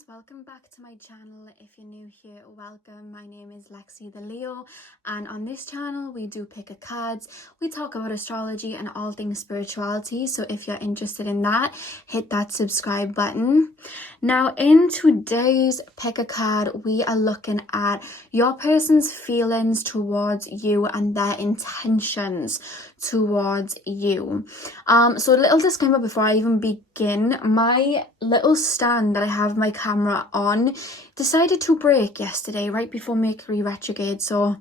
friends, welcome back to my channel. If you're new here, welcome. My name is Lexi The Leo, and on this channel we do pick a cards, we talk about astrology and all things spirituality. So if you're interested in that, hit that subscribe button. Now in today's pick a card, we are looking at your person's feelings towards you and their intentions towards you. So a little disclaimer before I even begin. My little stand that I have my camera on decided to break yesterday right before Mercury retrograde, so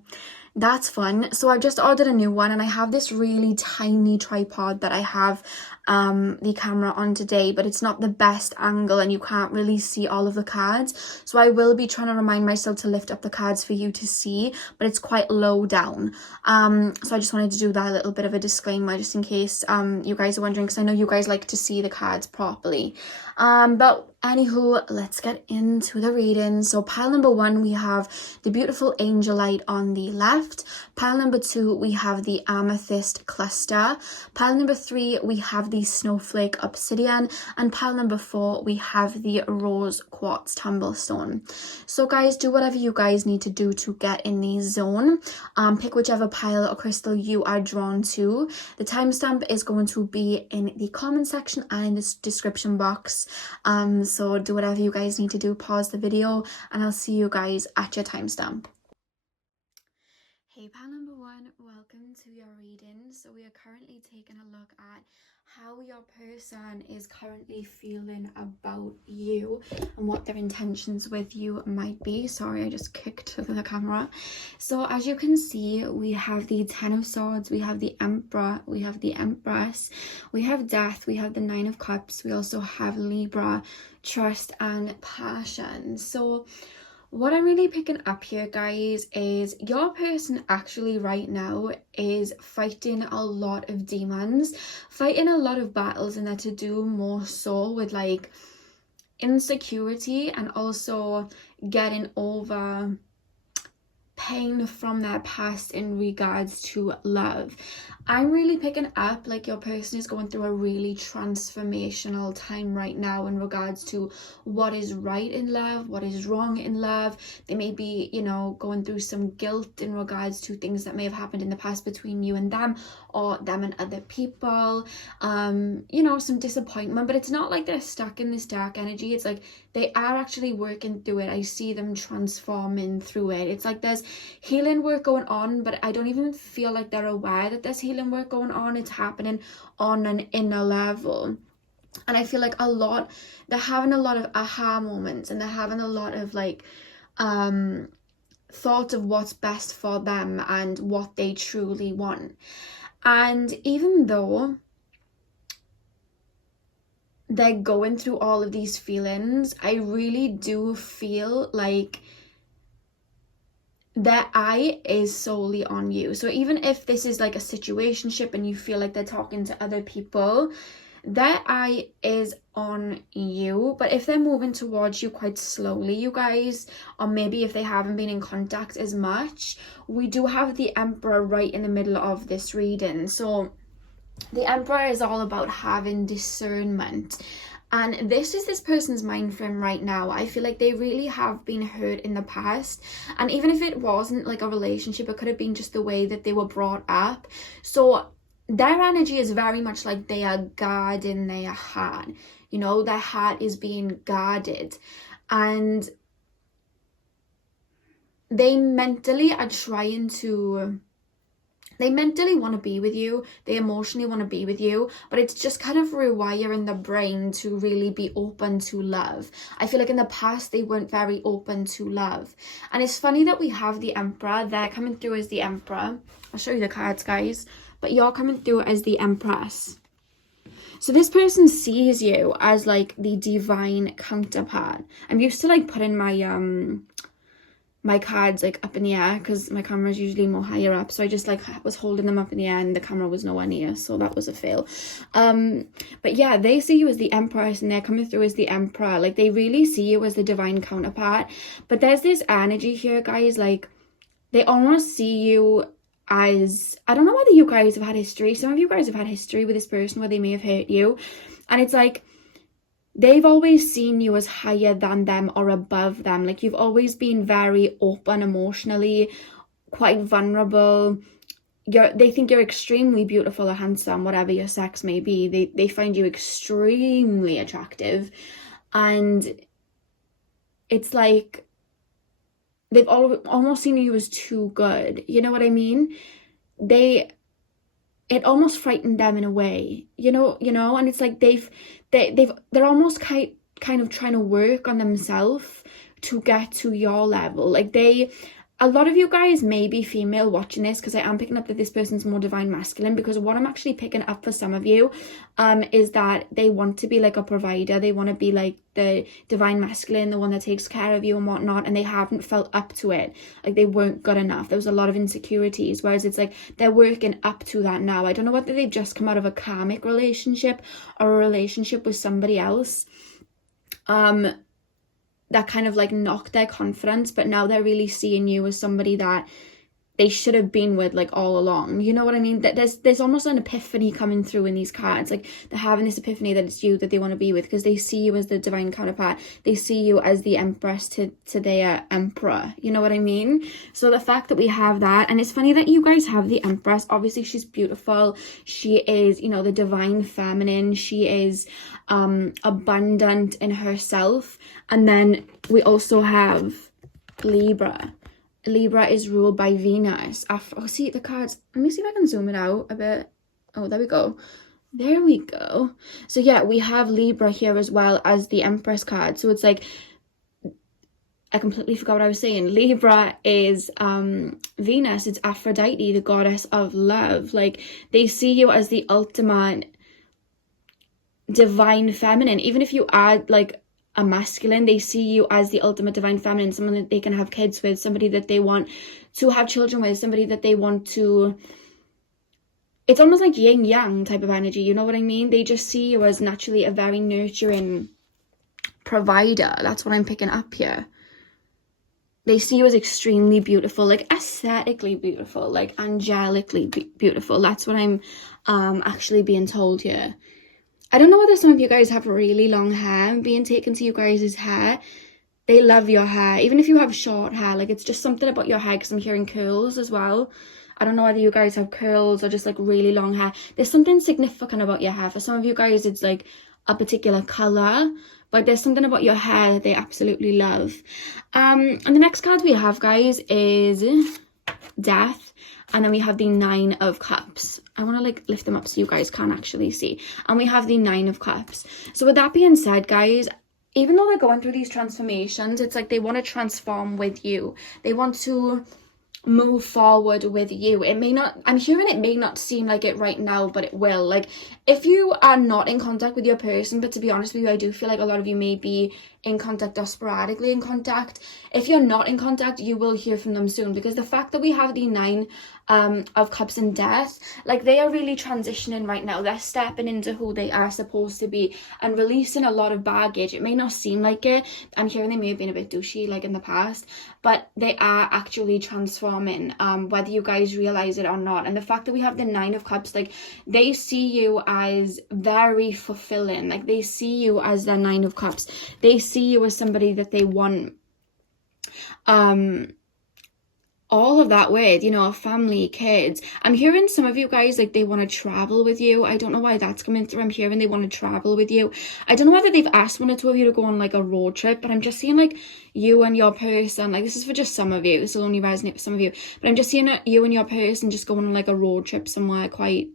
that's fun. So I've just ordered a new one, and I have this really tiny tripod that I have the camera on today, but it's not the best angle and you can't really see all of the cards. So I will be trying to remind myself to lift up the cards for you to see, but it's quite low down. So I just wanted to do that little bit of a disclaimer just in case you guys are wondering, because I know you guys like to see the cards properly. But anywho, let's get into the reading. So pile number 1, we have the beautiful Angelite on the left. Pile number 2, we have the Amethyst cluster. Pile number 3, we have the Snowflake Obsidian. And pile number 4, we have the Rose Quartz Tumblestone. So guys, do whatever you guys need to do to get in the zone. Pick whichever pile or crystal you are drawn to. The timestamp is going to be in the comment section and in the description box. So do whatever you guys need to do, pause the video, and I'll see you guys at your timestamp. Hey pal number 1, welcome to your reading. So we are currently taking a look at how your person is currently feeling about you and what their intentions with you might be. Sorry, I just kicked the camera. So as you can see, we have the 10 of Swords, we have the Emperor, we have the Empress, we have Death, we have the 9 of Cups, we also have Libra, Trust and Passion. So what I'm really picking up here, guys, is your person actually right now is fighting a lot of demons, fighting a lot of battles, and that to do more so with like insecurity and also getting over pain from their past in regards to love. I'm really picking up like your person is going through a really transformational time right now in regards to what is right in love, what is wrong in love. They may be, you know, going through some guilt in regards to things that may have happened in the past between you and them, or them and other people. You know, some disappointment, but it's not like they're stuck in this dark energy. It's like they are actually working through it. I see them transforming through it. It's like there's healing work going on, but I don't even feel like they're aware that there's healing work going on. It's happening on an inner level. And I feel like they're having a lot of aha moments, and they're having a lot of like thought of what's best for them and what they truly want. And even though they're going through all of these feelings, I really do feel like their eye is solely on you. So even if this is like a situationship and you feel like they're talking to other people, their eye is on you. But if they're moving towards you quite slowly, you guys, or maybe if they haven't been in contact as much, we do have the Emperor right in the middle of this reading. So the Emperor is all about having discernment. And this is this person's mind frame right now. I feel like they really have been hurt in the past. And even if it wasn't like a relationship, it could have been just the way that they were brought up. So their energy is very much like they are guarding their heart. You know, their heart is being guarded. And they mentally are trying to... They mentally want to be with you, they emotionally want to be with you, but it's just kind of rewiring the brain to really be open to love. I feel like in the past they weren't very open to love. And it's funny that we have the Emperor, they're coming through as the Emperor. I'll show you the cards, guys, but you're coming through as the Empress. So this person sees you as like the divine counterpart. I'm used to like putting my cards like up in the air because my camera is usually more higher up, so I just like was holding them up in the air and the camera was nowhere near, so that was a fail. But yeah, they see you as the Empress and they're coming through as the Emperor. Like they really see you as the divine counterpart. But there's this energy here, guys, like they almost see you as, I don't know whether you guys have had history, some of you guys have had history with this person where they may have hurt you, and it's like they've always seen you as higher than them or above them. Like, you've always been very open emotionally, quite vulnerable. They think you're extremely beautiful or handsome, whatever your sex may be. They find you extremely attractive, and it's like they've almost seen you as too good. You know what I mean? It almost frightened them in a way, you know, and it's like they're almost kind of trying to work on themselves to get to your level. Like, a lot of you guys may be female watching this, because I am picking up that this person's more divine masculine, because what I'm actually picking up for some of you is that they want to be like a provider. They want to be like the divine masculine, the one that takes care of you and whatnot, and they haven't felt up to it. Like, they weren't good enough. There was a lot of insecurities, whereas it's like they're working up to that now. I don't know whether they've just come out of a karmic relationship or a relationship with somebody else that kind of like knocked their confidence, but now they're really seeing you as somebody that they should have been with like all along. You know what I mean? That there's almost an epiphany coming through in these cards. Like, they're having this epiphany that it's you that they want to be with, because they see you as the divine counterpart. They see you as the empress to their emperor. You know what I mean? So the fact that we have that, and it's funny that you guys have the empress. Obviously, she's beautiful. She is, you know, the divine feminine. She is abundant in herself. And then we also have Libra. Libra is ruled by Venus. See the cards. Let me see if I can zoom it out a bit. Oh, there we go. There we go. So yeah, we have Libra here as well as the Empress card. So it's like, I completely forgot what I was saying. Libra is Venus. It's Aphrodite, the goddess of love. Like, they see you as the ultimate divine feminine. Even if you add like a masculine, they see you as the ultimate divine feminine, someone that they can have kids with, somebody that they want to have children with, somebody that they want to, it's almost like yin yang type of energy, you know what I mean? They just see you as naturally a very nurturing provider. That's what I'm picking up here. They see you as extremely beautiful, like aesthetically beautiful, like angelically beautiful. That's what I'm actually being told here. I don't know whether some of you guys have really long hair and being taken to you guys' hair. They love your hair. Even if you have short hair, like, it's just something about your hair, because I'm hearing curls as well. I don't know whether you guys have curls or just like really long hair. There's something significant about your hair. For some of you guys, it's like a particular color, but there's something about your hair that they absolutely love. And the next card we have, guys, is Death. And then we have the Nine of Cups. I want to like lift them up so you guys can actually see. And we have the Nine of Cups. So with that being said, guys, even though they're going through these transformations, it's like they want to transform with you. They want to move forward with you. It may not, I'm hearing it may not seem like it right now, but it will. Like, if you are not in contact with your person, but to be honest with you, I do feel like a lot of you may be in contact or sporadically in contact. If you're not in contact, you will hear from them soon, because the fact that we have the Nine of Cups and Death, like, they are really transitioning right now. They're stepping into who they are supposed to be and releasing a lot of baggage. It may not seem like it. I'm hearing they may have been a bit douchey like in the past, but they are actually transforming, whether you guys realize it or not. And the fact that we have the Nine of Cups, like, they see you as very fulfilling. Like, they see you as their Nine of Cups. They see you as somebody that they want all of that with, you know, family, kids. I'm hearing some of you guys, like, they want to travel with you. I don't know why that's coming through. I'm hearing they want to travel with you. I don't know whether they've asked one or two of you to go on like a road trip, but I'm just seeing like you and your person, like, this is for just some of you, this will only resonate for some of you, but I'm just seeing you and your person just going on like a road trip somewhere quite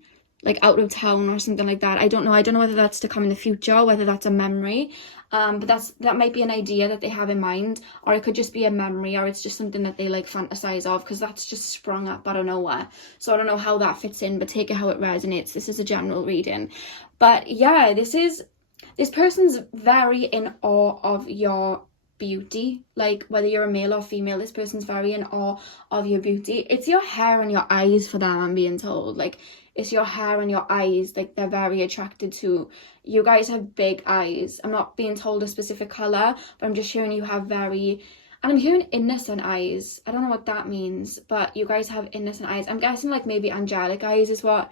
like out of town or something like that. I don't know whether that's to come in the future, whether that's a memory, but that might be an idea that they have in mind, or it could just be a memory, or it's just something that they like fantasize of, because that's just sprung up out of nowhere. So I don't know how that fits in, but take it how it resonates. This is a general reading, but yeah, this person's very in awe of your beauty. Like, whether you're a male or female, this person's very in awe of your beauty. It's your hair and your eyes for them, I'm being told. Like, it's your hair and your eyes, like, they're very attracted to. You guys have big eyes. I'm not being told a specific colour, but I'm just hearing you have very, and I'm hearing innocent eyes. I don't know what that means, but you guys have innocent eyes. I'm guessing like maybe angelic eyes is what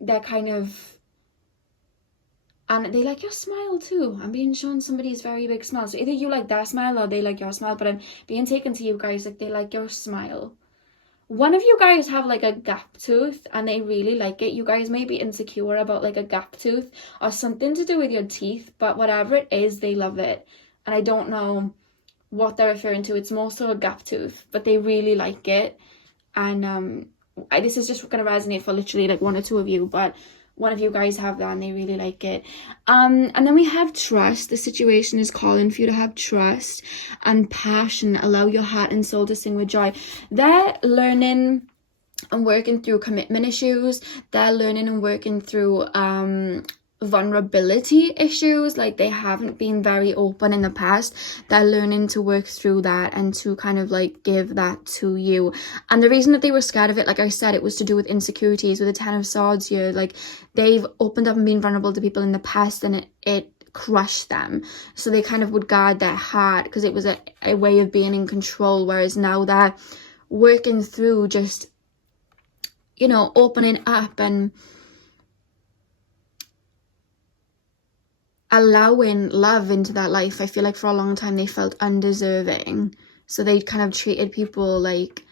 they're kind of And they like your smile too. I'm being shown somebody's very big smile. So either you like their smile or they like your smile. But I'm being taken to you guys like they like your smile. One of you guys have like a gap tooth and they really like it. You guys may be insecure about like a gap tooth or something to do with your teeth. But whatever it is, they love it. And I don't know what they're referring to. It's more so a gap tooth. But they really like it. And this is just going to resonate for literally like one or two of you. But one of you guys have that and they really like it. And then we have trust. The situation is calling for you to have trust and passion. Allow your heart and soul to sing with joy. They're learning and working through commitment issues. They're learning and working through vulnerability issues. Like they haven't been very open in the past. They're learning to work through that and to kind of like give that to you. And the reason that they were scared of it, like I said, it was to do with insecurities. With the Ten of Swords here, like they've opened up and been vulnerable to people in the past, and it crushed them. So they kind of would guard their heart because it was a way of being in control, whereas now they're working through just, you know, opening up and allowing love into that life. I feel like for a long time they felt undeserving. So they kind of treated people like,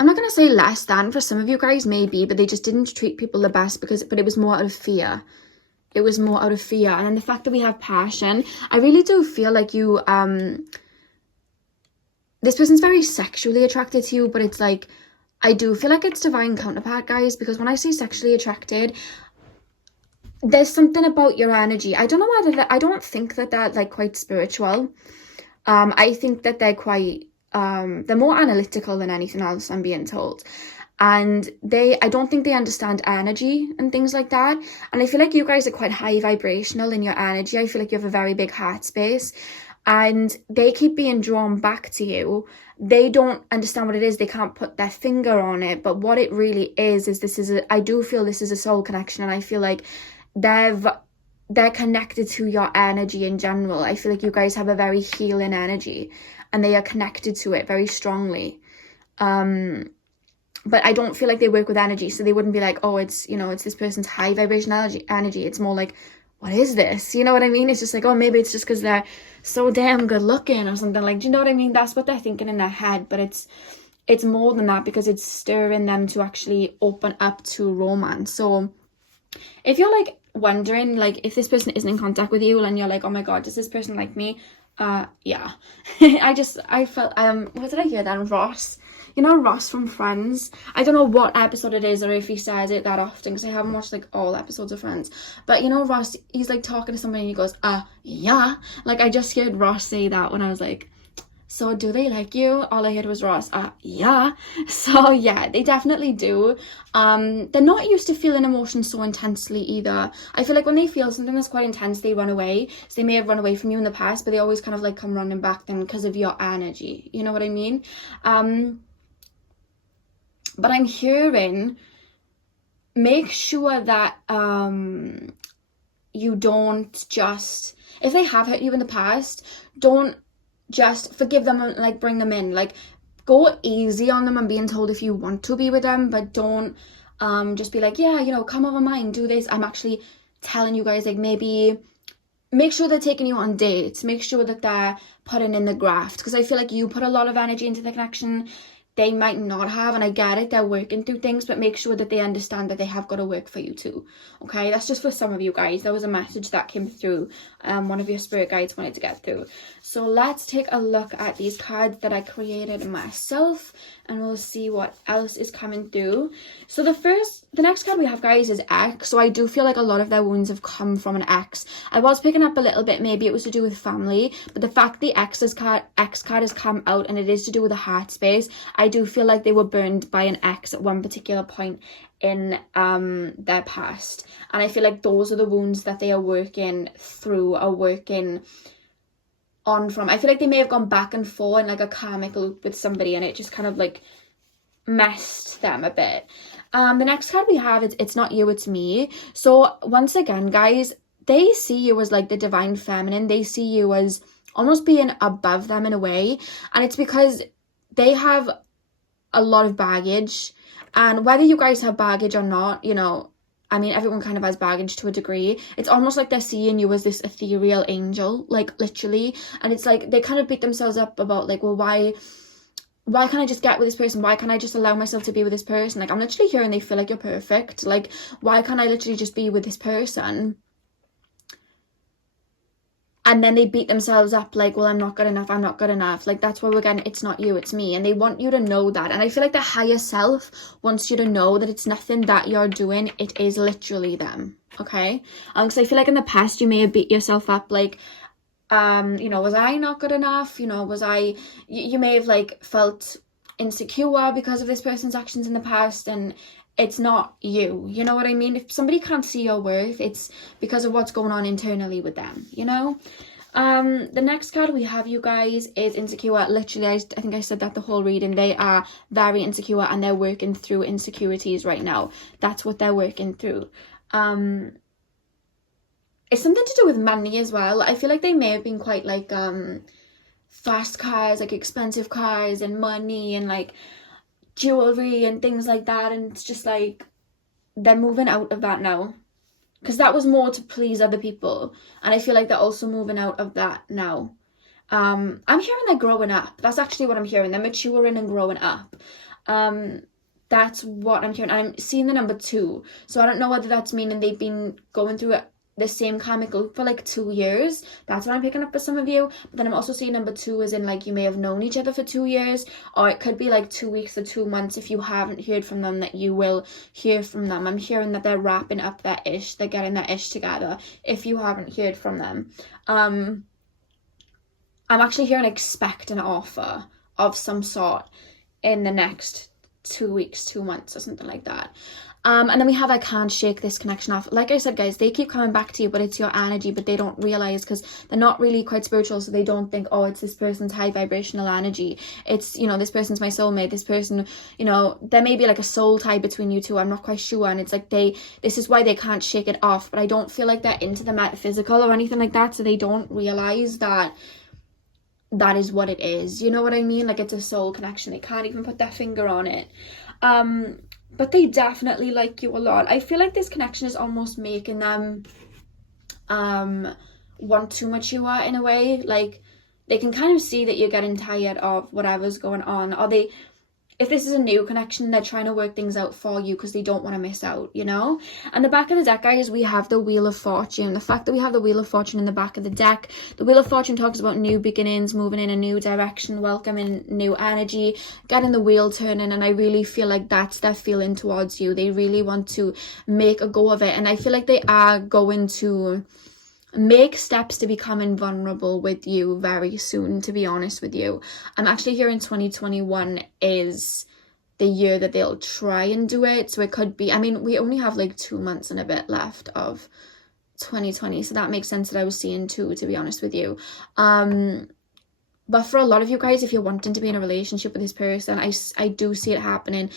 I'm not going to say less than, for some of you guys maybe, but they just didn't treat people the best but it was more out of fear. It was more out of fear. And then the fact that we have passion, I really do feel like you, this person's very sexually attracted to you, but it's like, I do feel like it's divine counterpart, guys, because when I say sexually attracted, there's something about your energy. I don't know whether I don't think that they're like quite spiritual. I think that they're quite they're more analytical than anything else, I'm being told. And I don't think they understand energy and things like that. And I feel like you guys are quite high vibrational in your energy. I feel like you have a very big heart space, and they keep being drawn back to you. They don't understand what it is. They can't put their finger on it, but what it really is I do feel this is a soul connection, and I feel like they're connected to your energy in general. I feel like you guys have a very healing energy and they are connected to it very strongly. But I don't feel like they work with energy, so they wouldn't be like, oh, it's, you know, it's this person's high vibration energy. It's more like, what is this? You know what I mean? It's just like, oh, maybe it's just because they're so damn good looking or something. Like, do you know what I mean? That's what they're thinking in their head, but it's more than that, because it's stirring them to actually open up to romance. So if you're like wondering, like, if this person isn't in contact with you and you're like, oh my god, does this person like me? Yeah. I felt, what did I hear then? Ross. You know Ross from Friends? I don't know what episode it is or if he says it that often, because I haven't watched like all episodes of Friends. But you know Ross, he's like talking to somebody and he goes, yeah. Like I just heard Ross say that when I was like, so do they like you? All I heard was Ross, yeah. So yeah, they definitely do. They're not used to feeling emotions so intensely either. I feel like when they feel something that's quite intense, they run away. So they may have run away from you in the past, but they always kind of like come running back then because of your energy. You know what I mean? But I'm hearing, make sure that you don't just, if they have hurt you in the past, don't just forgive them and like bring them in. Like go easy on them and being told if you want to be with them, but don't just be like, yeah, you know, come over mine, do this. I'm actually telling you guys, like, maybe make sure they're taking you on dates, make sure that they're putting in the graft, because I feel like you put a lot of energy into the connection. They might not have, and I get it, they're working through things, but make sure that they understand that they have got to work for you too. Okay, that's just for some of you guys. That was a message that came through, one of your spirit guides wanted to get through. So let's take a look at these cards that I created myself, and we'll see what else is coming through. So the next card we have, guys, is X. So I do feel like a lot of their wounds have come from an X. I was picking up a little bit, maybe it was to do with family, but the fact the X card has come out and it is to do with the heart space, I do feel like they were burned by an X at one particular point in their past. And I feel like those are the wounds that they are working through, are working on from. I feel like they may have gone back and forth in like a karmic loop with somebody, and it just kind of like messed them a bit. The next card we have is It's Not You, It's Me. So once again, guys, they see you as like the divine feminine. They see you as almost being above them in a way, and it's because they have a lot of baggage. And whether you guys have baggage or not, you know, I mean, everyone kind of has baggage to a degree. It's almost like they're seeing you as this ethereal angel, like literally. And it's like they kind of beat themselves up about like, well, why can't I just get with this person? Why can't I just allow myself to be with this person? Like, I'm literally here and they feel like you're perfect. Like, why can't I literally just be with this person? And then they beat themselves up like, well, I'm not good enough. I'm not good enough. Like, that's where we're getting, it's not you, it's me. And they want you to know that. And I feel like the higher self wants you to know that it's nothing that you're doing. It is literally them. Okay? Because I feel like in the past, you may have beat yourself up like, you know, was I not good enough? You know, was I, you may have like felt insecure because of this person's actions in the past, and it's not you. You know what I mean? If somebody can't see your worth, it's because of what's going on internally with them, you know? The next card we have, you guys, is insecure. Literally, I think I said that the whole reading. They are very insecure and they're working through insecurities right now. That's what they're working through. It's something to do with money as well. I feel like they may have been quite like fast cars, like expensive cars and money and like jewelry and things like that, and it's just like they're moving out of that now, because that was more to please other people, and I feel like they're also moving out of that now. I'm hearing they're growing up. That's actually what I'm hearing. They're maturing and growing up. That's what I'm hearing. I'm seeing the number 2, so I don't know whether that's meaning they've been going through the same karmic loop for like 2 years. That's what I'm picking up for some of you. But then I'm also seeing number 2 as in like you may have known each other for 2 years, or it could be like 2 weeks or 2 months. If you haven't heard from them, that you will hear from them. I'm hearing that they're wrapping up their ish, they're getting their ish together if you haven't heard from them. I'm actually hearing expect an offer of some sort in the next 2 weeks, 2 months or something like that. And then we have I can't shake this connection off. Like I said, guys, they keep coming back to you, but it's your energy, but they don't realize, because they're not really quite spiritual, so they don't think, oh, it's this person's high vibrational energy. It's, you know, this person's my soulmate, this person, you know, there may be like a soul tie between you two. I'm not quite sure. And it's like this is why they can't shake it off. But I don't feel like they're into the metaphysical or anything like that, so they don't realize that that is what it is. You know what I mean? Like, it's a soul connection. They can't even put their finger on it. But they definitely like you a lot. I feel like this connection is almost making them want too much you are in a way. Like, they can kind of see that you're getting tired of whatever's going on, or if this is a new connection, they're trying to work things out for you because they don't want to miss out, you know? And the back of the deck, guys, we have the Wheel of Fortune. The fact that we have the Wheel of Fortune in the back of the deck, the Wheel of Fortune talks about new beginnings, moving in a new direction, welcoming new energy, getting the wheel turning, and I really feel like that's their feeling towards you. They really want to make a go of it, and I feel like they are going to make steps to becoming vulnerable with you very soon, to be honest with you. I'm actually hearing 2021 is the year that they'll try and do it. So it could be, I mean, we only have like 2 months and a bit left of 2020, so that makes sense that I was seeing 2, to be honest with you. But for a lot of you guys, if you're wanting to be in a relationship with this person, I do see it happening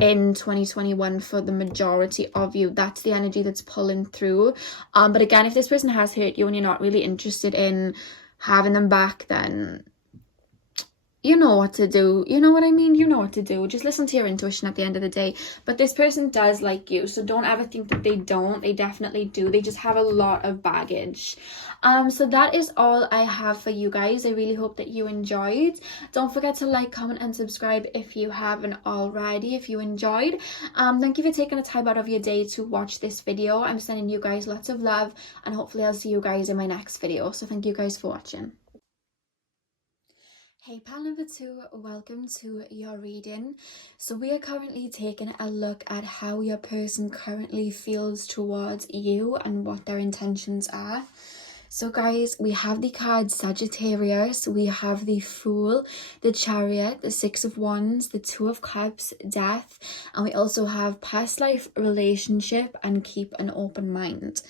in 2021 for the majority of you. That's the energy that's pulling through. But again, if this person has hurt you and you're not really interested in having them back, then you know what to do. You know what I mean? You know what to do. Just listen to your intuition at the end of the day. But this person does like you, so don't ever think that they don't. They definitely do. They just have a lot of baggage. So that is all I have for you guys. I really hope that you enjoyed. Don't forget to like, comment, and subscribe if you haven't already, if you enjoyed. Thank you for taking the time out of your day to watch this video. I'm sending you guys lots of love, and hopefully I'll see you guys in my next video. So thank you guys for watching. Hey pal number 2, welcome to your reading. So we are currently taking a look at how your person currently feels towards you and what their intentions are. So guys, we have the card Sagittarius, we have the Fool, the Chariot, the 6 of Wands, the 2 of Cups, Death, and we also have Past Life, Relationship, and Keep an Open Mind.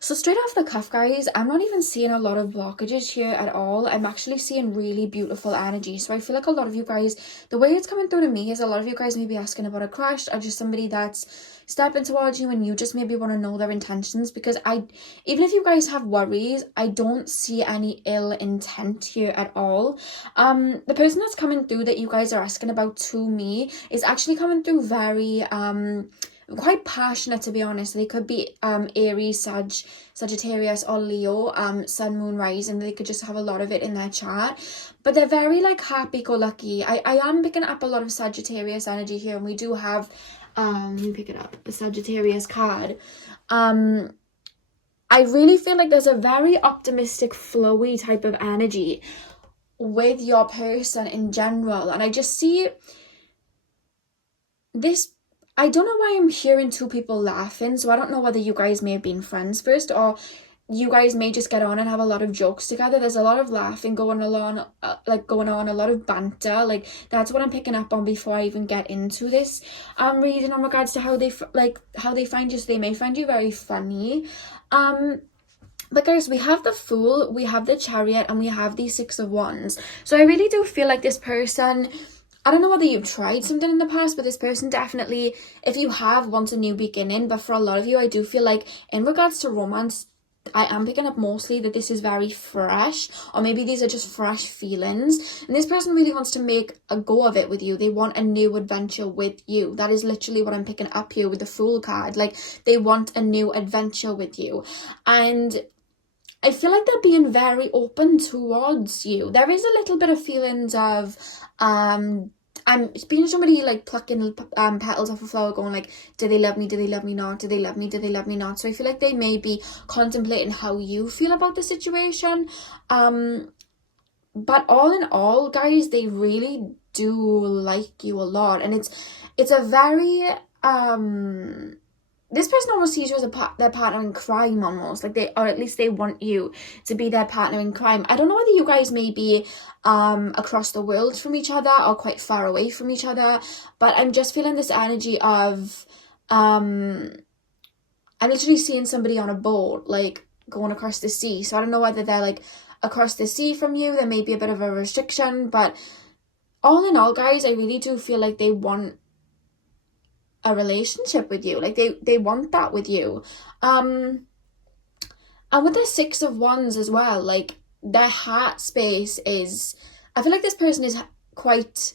So straight off the cuff, guys, I'm not even seeing a lot of blockages here at all. I'm actually seeing really beautiful energy. So I feel like a lot of you guys, the way it's coming through to me is a lot of you guys may be asking about a crush or just somebody that's stepping towards you and you just maybe want to know their intentions, because even if you guys have worries, I don't see any ill intent here at all. The person that's coming through that you guys are asking about to me is actually coming through very quite passionate, to be honest. They could be Aries, Sagittarius, or Leo, Sun, Moon, Rising. They could just have a lot of it in their chart, but they're very like happy-go-lucky. I am picking up a lot of Sagittarius energy here, and we do have let me pick it up, the Sagittarius card. I really feel like there's a very optimistic, flowy type of energy with your person in general, and I just see this. I don't know why I'm hearing two people laughing, so I don't know whether you guys may have been friends first, or you guys may just get on and have a lot of jokes together. There's a lot of laughing going on, a lot of banter. Like, that's what I'm picking up on before I even get into this reading in regards to how they find you. So they may find you very funny. But guys, we have the Fool, we have the Chariot, and we have the Six of Wands. So I really do feel like this person, I don't know whether you've tried something in the past, but this person definitely, if you have, wants a new beginning. But for a lot of you, I do feel like in regards to romance, I am picking up mostly that this is very fresh, or maybe these are just fresh feelings, and this person really wants to make a go of it with you. They want a new adventure with you. That is literally what I'm picking up here with the Fool card. Like, they want a new adventure with you, and I feel like they're being very open towards you. There is a little bit of feelings of I'm being somebody like plucking petals off a flower, going like, do they love me, do they love me not, do they love me, do they love me not? So I feel like they may be contemplating how you feel about the situation, but all in all, guys, they really do like you a lot, and it's a very this person almost sees you as their partner in crime, almost, like or at least they want you to be their partner in crime. I don't know whether you guys may be across the world from each other or quite far away from each other, but I'm just feeling this energy of I'm literally seeing somebody on a boat, like going across the sea. So I don't know whether they're like across the sea from you. There may be a bit of a restriction, but all in all, guys, I really do feel like they want a relationship with you. Like, they want that with you. And with the Six of Wands as well, like, their heart space is, I feel like this person is quite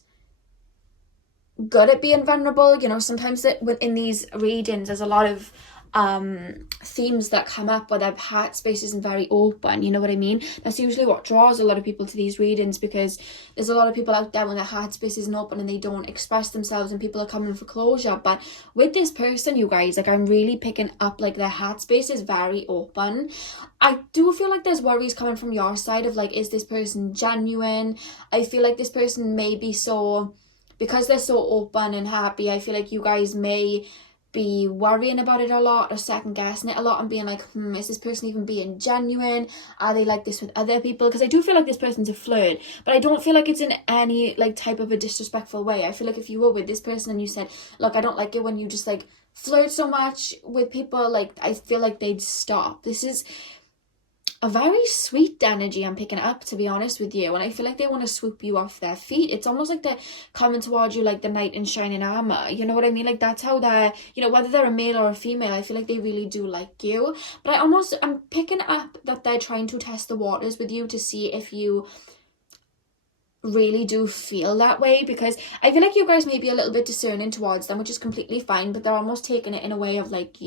good at being vulnerable. You know, sometimes within these readings, there's a lot of themes that come up where their heart space isn't very open. You know what I mean? That's usually what draws a lot of people to these readings, because there's a lot of people out there when their heart space isn't open and they don't express themselves, and people are coming for closure. But with this person, you guys, like, I'm really picking up like their heart space is very open. I do feel like there's worries coming from your side of like, is this person genuine? I feel like this person may be because they're so open and happy, I feel like you guys may be worrying about it a lot, or second guessing it a lot, and being like, is this person even being genuine? Are they like this with other people? Because I do feel like this person's a flirt, but I don't feel like it's in any like type of a disrespectful way. I feel like if you were with this person and you said, look, I don't like it when you just like flirt so much with people, like, I feel like they'd stop. This is a very sweet energy I'm picking up, to be honest with you, and I feel like they want to swoop you off their feet. It's almost like they're coming towards you like the knight in shining armor. You know what I mean? Like, that's how they're, you know, whether they're a male or a female, I feel like they really do like you. But I'm picking up that they're trying to test the waters with you to see if you really do feel that way, because I feel like you guys may be a little bit discerning towards them, which is completely fine, but they're almost taking it in a way of like,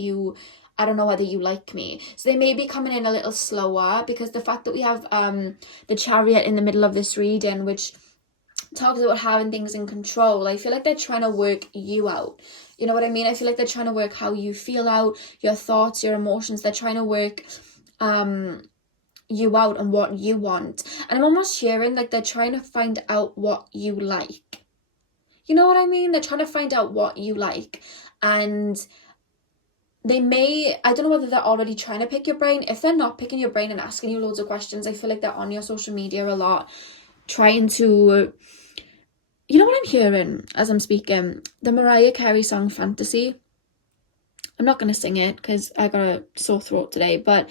I don't know whether you like me. So they may be coming in a little slower, because the fact that we have the Chariot in the middle of this reading, which talks about having things in control, I feel like they're trying to work you out. You know what I mean? I feel like they're trying to work how you feel out, your thoughts, your emotions. They're trying to work you out and what you want. And I'm almost hearing like they're trying to find out what you like. You know what I mean? They're trying to find out what you like. And they may, I don't know whether they're already trying to pick your brain. If they're not picking your brain and asking you loads of questions, I feel like they're on your social media a lot, trying to, you know what I'm hearing as I'm speaking? The Mariah Carey song Fantasy. I'm not going to sing it because I got a sore throat today, but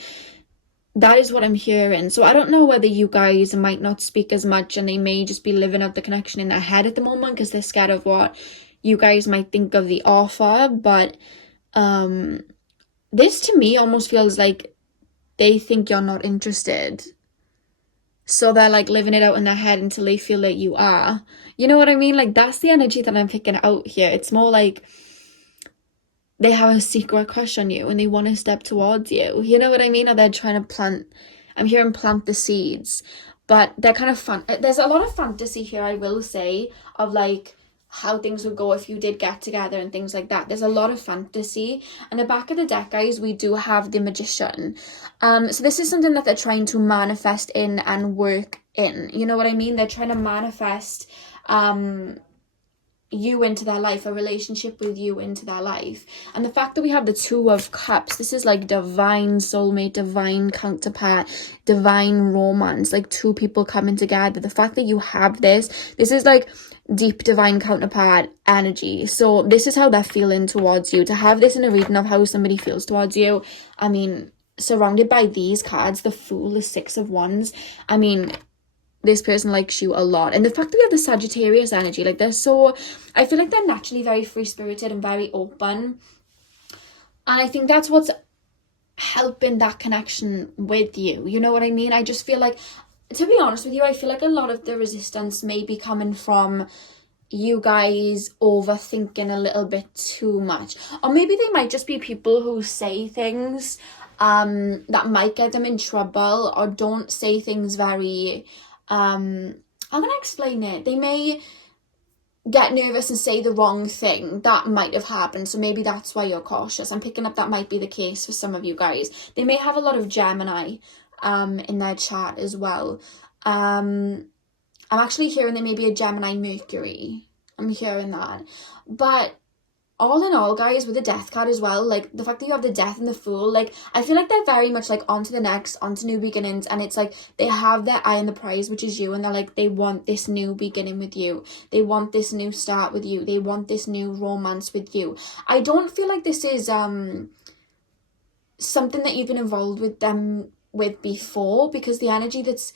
that is what I'm hearing. So I don't know whether you guys might not speak as much, and they may just be living out the connection in their head at the moment because they're scared of what you guys might think of the offer. But this to me almost feels like they think you're not interested, so they're like living it out in their head until they feel that you are. You know what I mean? Like, that's the energy that I'm picking out here. It's more like they have a secret crush on you and they want to step towards you. You know what I mean? Or they're trying to plant the seeds. But they're kind of fun. There's a lot of fantasy here, I will say, of like how things would go if you did get together and things like that. There's a lot of fantasy. And the back of the deck, guys, we do have the Magician. So this is something that they're trying to manifest in and work in. You know what I mean? They're trying to manifest you into their life, a relationship with you into their life. And the fact that we have the Two of Cups, this is like divine soulmate, divine counterpart, divine romance, like two people coming together. The fact that you have this is like deep divine counterpart energy. So this is how they're feeling towards you. To have this in a reading of how somebody feels towards you, I mean, surrounded by these cards, the Fool, the Six of Wands, I mean, this person likes you a lot. And the fact that we have the Sagittarius energy, like I feel like they're naturally very free-spirited and very open. And I think that's what's helping that connection with you. You know what I mean? I just feel like, to be honest with you, I feel like a lot of the resistance may be coming from you guys overthinking a little bit too much. Or maybe they might just be people who say things that might get them in trouble, or don't say things very... I'm gonna explain it. They may get nervous and say the wrong thing. That might have happened, so maybe that's why you're cautious. I'm picking up that might be the case for some of you guys. They may have a lot of Gemini in their chart as well. I'm actually hearing there may be a Gemini Mercury. I'm hearing that. But all in all, guys, with the Death card as well, like the fact that you have the Death and the Fool, like I feel like they're very much like on to the next, on to new beginnings. And it's like they have their eye on the prize, which is you, and they're like, they want this new beginning with you. They want this new start with you. They want this new romance with you. I don't feel like this is something that you've been involved with them with before, because the energy that's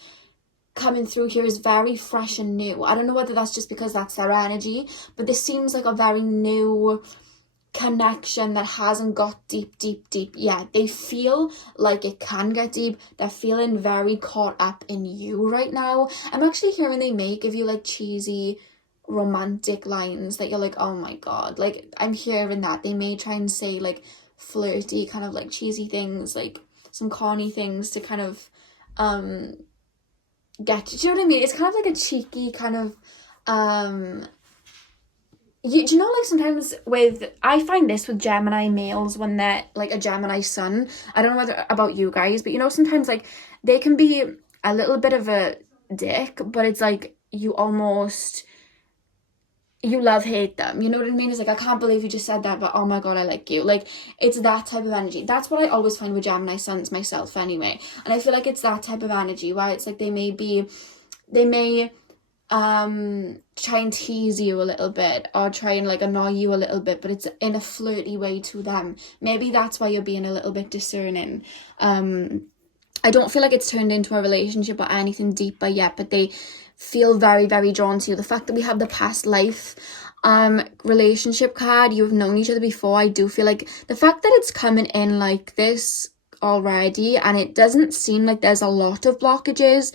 coming through here is very fresh and new. I don't know whether that's just because that's their energy, but this seems like a very new connection that hasn't got deep yet. They feel like it can get deep. They're feeling very caught up in you right now. I'm actually hearing they may give you like cheesy romantic lines that you're like, oh my god, like I'm hearing that. They may try and say like flirty kind of like cheesy things, like some corny things to kind of get you. Do you know what I mean? It's kind of like a cheeky kind of do you know, like sometimes I find this with Gemini males when they're like a Gemini sun. I don't know whether about you guys, but you know, sometimes like they can be a little bit of a dick, but it's like you love hate them. You know what I mean? It's like, I can't believe you just said that, but oh my god, I like you. Like, it's that type of energy. That's what I always find with Gemini suns myself anyway. And I feel like it's that type of energy where it's like they may try and tease you a little bit, or try and like annoy you a little bit, but it's in a flirty way to them. Maybe that's why you're being a little bit discerning. I don't feel like it's turned into a relationship or anything deeper yet, but they feel very, very drawn to you. The fact that we have the past life relationship card, you've known each other before, I do feel like the fact that it's coming in like this already, and it doesn't seem like there's a lot of blockages,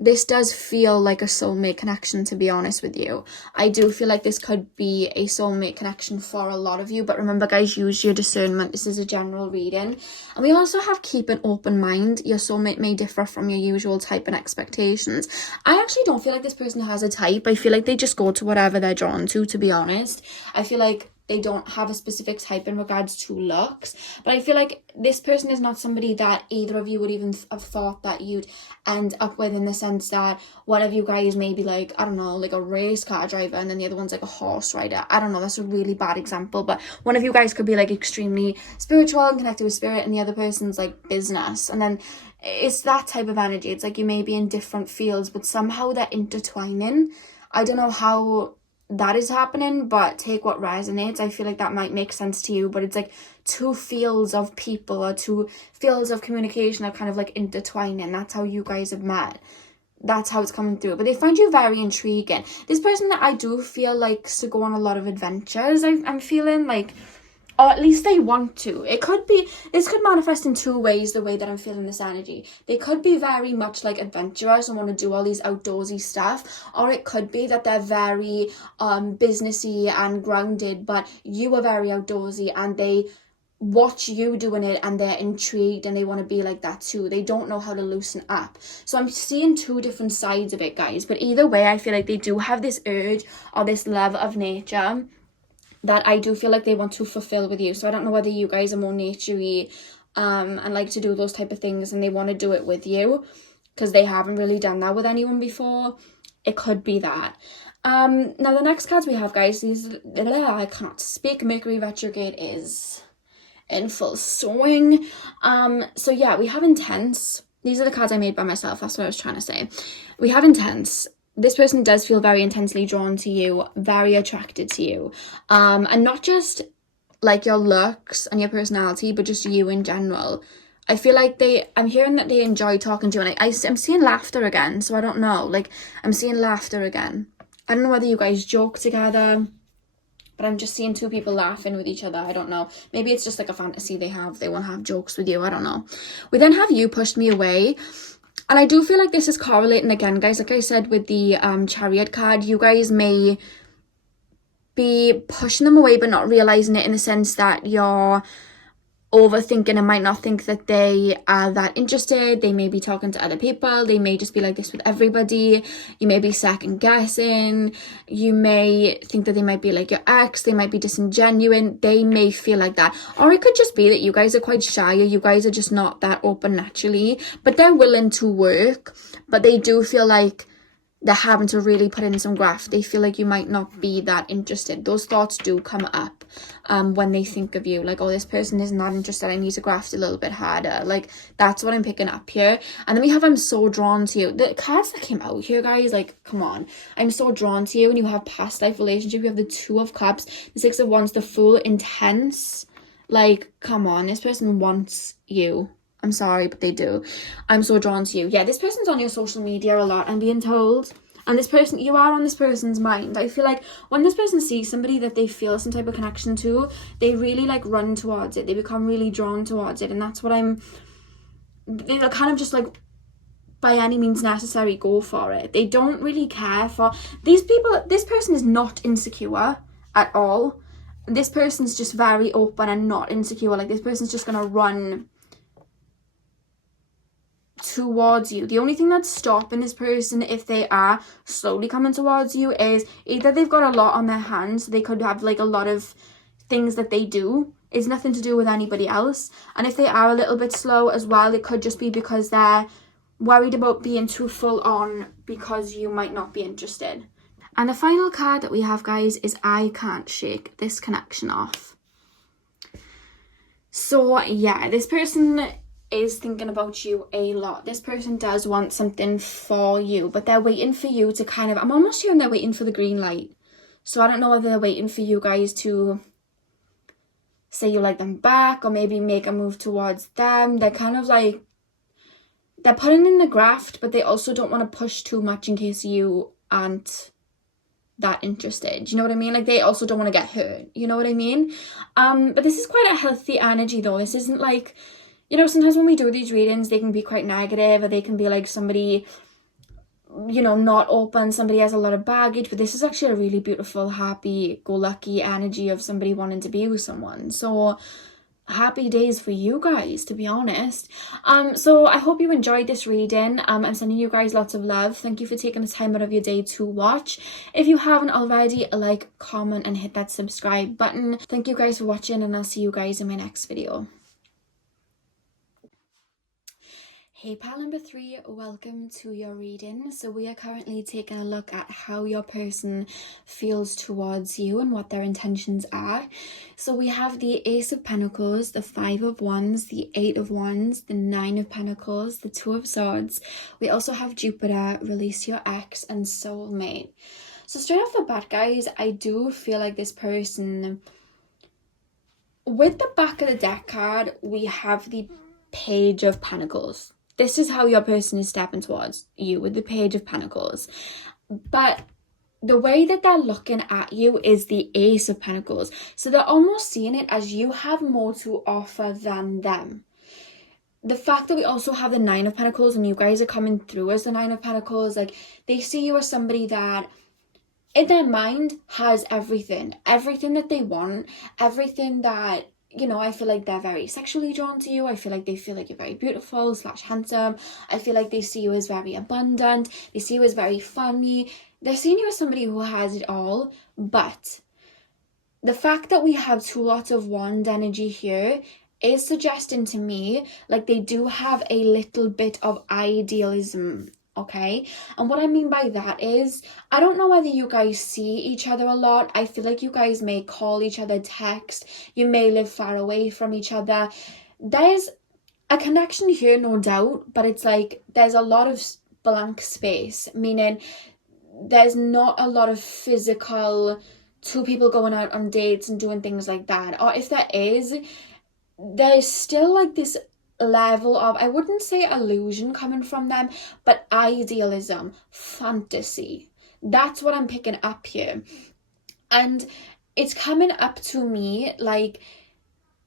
this does feel like a soulmate connection, to be honest with you. I do feel like this could be a soulmate connection for a lot of you, but remember guys, use your discernment. This is a general reading. And we also have keep an open mind. Your soulmate may differ from your usual type and expectations. I actually don't feel like this person has a type. I feel like they just go to whatever they're drawn to be honest. I feel like they don't have a specific type in regards to looks, but I feel like this person is not somebody that either of you would even have thought that you'd end up with, in the sense that one of you guys may be like, I don't know, like a race car driver, and then the other one's like a horse rider. I don't know, that's a really bad example, but one of you guys could be like extremely spiritual and connected with spirit, and the other person's like business. And then it's that type of energy. It's like you may be in different fields, but somehow they're intertwining. I don't know how that is happening, but take what resonates. I feel like that might make sense to you, but it's like two fields of people or two fields of communication are kind of like intertwining. That's how you guys have met. That's how it's coming through. But they find you very intriguing. This person that I do feel likes to go on a lot of adventures. I'm feeling like or at least they want to. It could be, this could manifest in two ways, the way that I'm feeling this energy. They could be very much like adventurous and want to do all these outdoorsy stuff, or it could be that they're very businessy and grounded, but you are very outdoorsy and they watch you doing it and they're intrigued and they want to be like that too. They don't know how to loosen up. So I'm seeing two different sides of it, guys, but either way I feel like they do have this urge or this love of nature that I do feel like they want to fulfill with you. So I don't know whether you guys are more naturey and like to do those type of things and they want to do it with you because they haven't really done that with anyone before. It could be that. Now the next cards we have, guys, I cannot speak. Mercury retrograde is in full swing. So yeah, we have intense. These are the cards I made by myself. That's what I was trying to say. We have intense. This person does feel very intensely drawn to you, very attracted to you. And not just like your looks and your personality, but just you in general. I feel like I'm hearing that they enjoy talking to you. And I'm seeing laughter again. So I don't know. Like, I'm seeing laughter again. I don't know whether you guys joke together, but I'm just seeing two people laughing with each other. I don't know. Maybe it's just like a fantasy they have. They want to have jokes with you. I don't know. We then have you pushed me away. And I do feel like this is correlating again, guys. Like I said with the Chariot card, you guys may be pushing them away but not realising it, in the sense that you're overthinking and might not think that they are that interested. They may be talking to other people. They may just be like this with everybody. You may be second guessing. You may think that they might be like your ex. They might be disingenuous. They may feel like that. Or it could just be that you guys are quite shy, or you guys are just not that open naturally, but they're willing to work, but they do feel like they're having to really put in some graft. They feel like you might not be that interested. Those thoughts do come up when they think of you. Like, oh, this person is not interested. I need to graft a little bit harder. Like, that's what I'm picking up here. And then we have I'm so drawn to you. The cards that came out here, guys, like, come on. I'm so drawn to you. And you have past life relationship. You have the Two of Cups, the Six of Wands, the Fool, intense. Like, come on. This person wants you. I'm sorry, but they do. I'm so drawn to you. Yeah, this person's on your social media a lot, I'm being told. And this person, you are on this person's mind. I feel like when this person sees somebody that they feel some type of connection to, they really like run towards it. They become really drawn towards it. And that's what they're kind of just like, by any means necessary, go for it. They don't really care for these people. This person is not insecure at all. This person's just very open and not insecure. Like, this person's just gonna run towards you. The only thing that's stopping this person, if they are slowly coming towards you, is either they've got a lot on their hands. They could have like a lot of things that they do. It's nothing to do with anybody else. And if they are a little bit slow as well, it could just be because they're worried about being too full on because you might not be interested. And the final card that we have, guys, is I can't shake this connection off. So yeah, this person is thinking about you a lot. This person does want something for you, but they're waiting for you to kind of, I'm almost hearing they're waiting for the green light. So I don't know whether they're waiting for you guys to say you like them back, or maybe make a move towards them. They're kind of like, they're putting in the graft, but they also don't want to push too much in case you aren't that interested. You know what I mean? Like, they also don't want to get hurt. You know what I mean? But this is quite a healthy energy though. This isn't like, you know, sometimes when we do these readings, they can be quite negative, or they can be like somebody, you know, not open, somebody has a lot of baggage, but this is actually a really beautiful, happy-go-lucky energy of somebody wanting to be with someone. So happy days for you guys, to be honest. So I hope you enjoyed this reading. I'm sending you guys lots of love. Thank you for taking the time out of your day to watch. If you haven't already, like, comment, and hit that subscribe button. Thank you guys for watching, and I'll see you guys in my next video. Hey pal number 3, welcome to your reading. So we are currently taking a look at how your person feels towards you and what their intentions are. So we have the Ace of Pentacles, the 5 of Wands, the 8 of Wands, the 9 of Pentacles, the 2 of Swords. We also have Jupiter, Release Your Ex, and Soulmate. So straight off the bat, guys, I do feel like this person, with the back of the deck card, we have the Page of Pentacles. This is how your person is stepping towards you, with the Page of Pentacles. But the way that they're looking at you is the Ace of Pentacles. So they're almost seeing it as you have more to offer than them. The fact that we also have the Nine of Pentacles and you guys are coming through as the Nine of Pentacles, like, they see you as somebody that in their mind has everything that they want, everything that, you know, I feel like they're very sexually drawn to you. I feel like they feel like you're very beautiful / handsome. I feel like they see you as very abundant. They see you as very funny. They're seeing you as somebody who has it all. But the fact that we have 2 lots of Wand energy here is suggesting to me like they do have a little bit of idealism. Okay, and what I mean by that is, I don't know whether you guys see each other a lot. I feel like you guys may call each other, text, you may live far away from each other. There's a connection here, no doubt, but it's like there's a lot of blank space, meaning there's not a lot of physical 2 people going out on dates and doing things like that. Or if there is, there's still like this level of, I wouldn't say illusion coming from them, but idealism, fantasy. That's what I'm picking up here. And it's coming up to me like,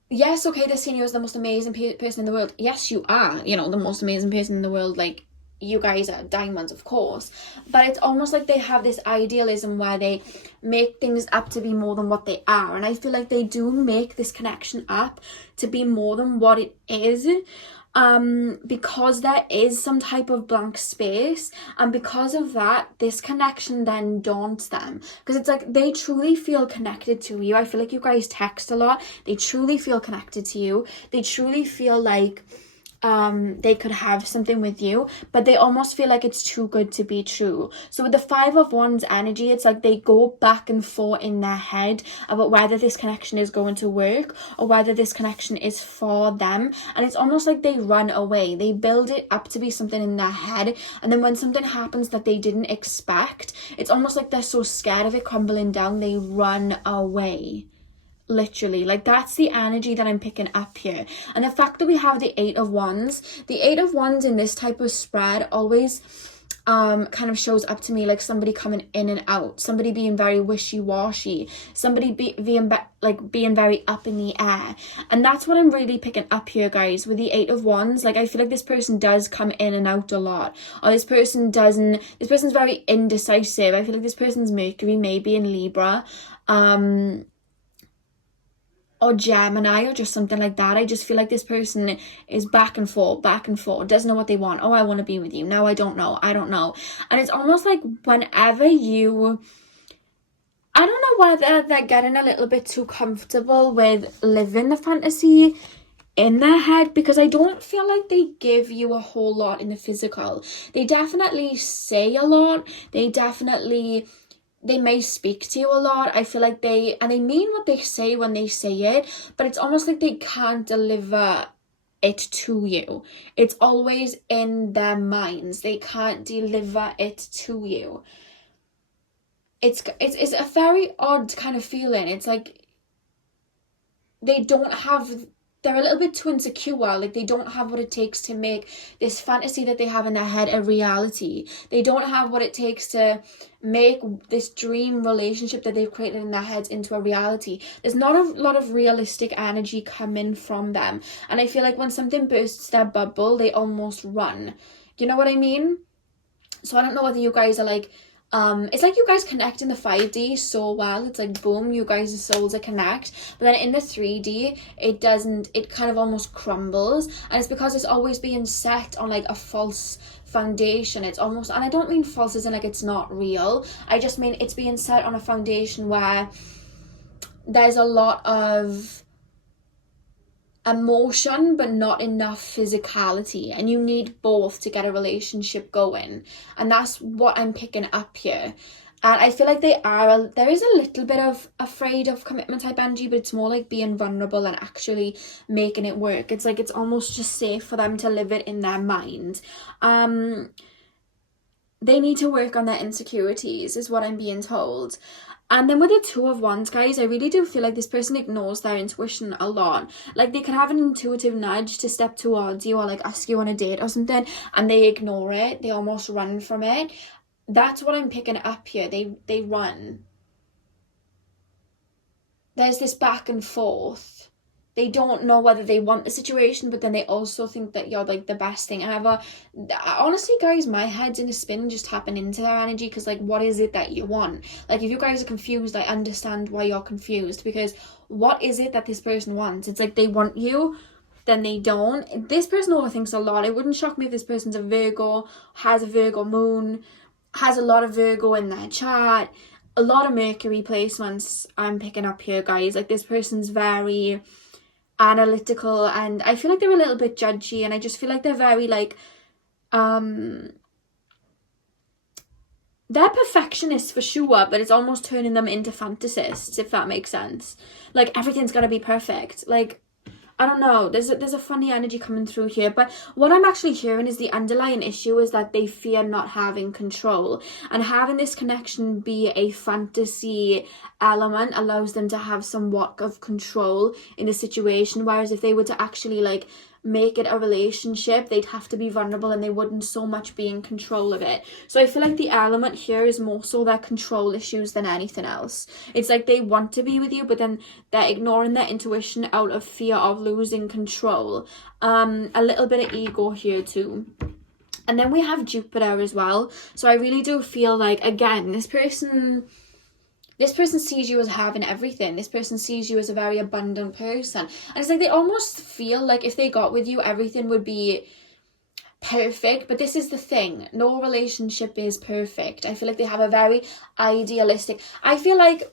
yes, okay, they're seeing you as the most amazing person in the world. Yes, you are, you know, the most amazing person in the world. Like, you guys are diamonds, of course, but it's almost like they have this idealism where they make things up to be more than what they are. And I feel like they do make this connection up to be more than what it is, because there is some type of blank space, and because of that, this connection then daunts them, because it's like they truly feel connected to you. I feel like you guys text a lot. They truly feel connected to you. They truly feel like they could have something with you, but they almost feel like it's too good to be true. So with the 5 of Wands energy, it's like they go back and forth in their head about whether this connection is going to work or whether this connection is for them. And it's almost like they run away. They build it up to be something in their head, and then when something happens that they didn't expect, it's almost like they're so scared of it crumbling down, they run away. Literally, like, that's the energy that I'm picking up here. And the fact that we have the 8 of Wands in this type of spread always kind of shows up to me like somebody coming in and out, somebody being very wishy-washy, somebody being very up in the air. And that's what I'm really picking up here, guys, with the 8 of Wands. Like, I feel like this person does come in and out a lot, or this person's very indecisive. I feel like this person's Mercury maybe in Libra, or Gemini, or just something like that. I just feel like this person is back and forth, doesn't know what they want. Oh, I want to be with you. Now I don't know. And it's almost like whenever I don't know whether they're getting a little bit too comfortable with living the fantasy in their head, because I don't feel like they give you a whole lot in the physical. They definitely say a lot. They may speak to you a lot. I feel like they mean what they say when they say it, but it's almost like they can't deliver it to you. It's always in their minds. They can't deliver it to you. It's a very odd kind of feeling. It's like they're a little bit too insecure. Like, they don't have what it takes to make this fantasy that they have in their head a reality. They don't have what it takes to make this dream relationship that they've created in their heads into a reality. There's not a lot of realistic energy coming from them. And I feel like when something bursts their bubble, they almost run. You know what I mean? So I don't know whether you guys are like, it's like you guys connect in the 5D so well. It's like, boom, you guys' souls are connect. But then in the 3D, it kind of almost crumbles. And it's because it's always being set on like a false foundation. It's almost, and I don't mean false as in like it's not real. I just mean it's being set on a foundation where there's a lot of emotion but not enough physicality, and you need both to get a relationship going. And that's what I'm picking up here. And I feel like there is a little bit of afraid of commitment type energy, but it's more like being vulnerable and actually making it work. It's like it's almost just safe for them to live it in their mind. They need to work on their insecurities is what I'm being told. And then with the 2 of Wands, guys, I really do feel like this person ignores their intuition a lot. Like, they could have an intuitive nudge to step towards you or like ask you on a date or something, and they ignore it. They almost run from it. That's what I'm picking up here. They run. There's this back and forth. They don't know whether they want the situation, but then they also think that you're like the best thing ever. Honestly, guys, my head's in a spin just tapping into their energy, because like, what is it that you want? Like, if you guys are confused, I understand why you're confused, because what is it that this person wants? It's like they want you, then they don't. This person overthinks a lot. It wouldn't shock me if this person's a Virgo, has a Virgo moon, has a lot of Virgo in their chart, a lot of Mercury placements I'm picking up here, guys. Like, this person's very analytical, and I feel like they're a little bit judgy, and I just feel like they're very like they're perfectionists for sure, but it's almost turning them into fantasists, if that makes sense. Like, everything's gotta be perfect. Like, I don't know, there's a funny energy coming through here, but what I'm actually hearing is the underlying issue is that they fear not having control, and having this connection be a fantasy element allows them to have somewhat of control in a situation, whereas if they were to actually like make it a relationship, they'd have to be vulnerable and they wouldn't so much be in control of it. So I feel like the element here is more so their control issues than anything else. It's like they want to be with you, but then they're ignoring their intuition out of fear of losing control. A little bit of ego here too. And then we have Jupiter as well. So I really do feel like, again, this person sees you as having everything. This person sees you as a very abundant person. And it's like they almost feel like if they got with you, everything would be perfect. But this is the thing. No relationship is perfect. I feel like they have a very idealistic... I feel like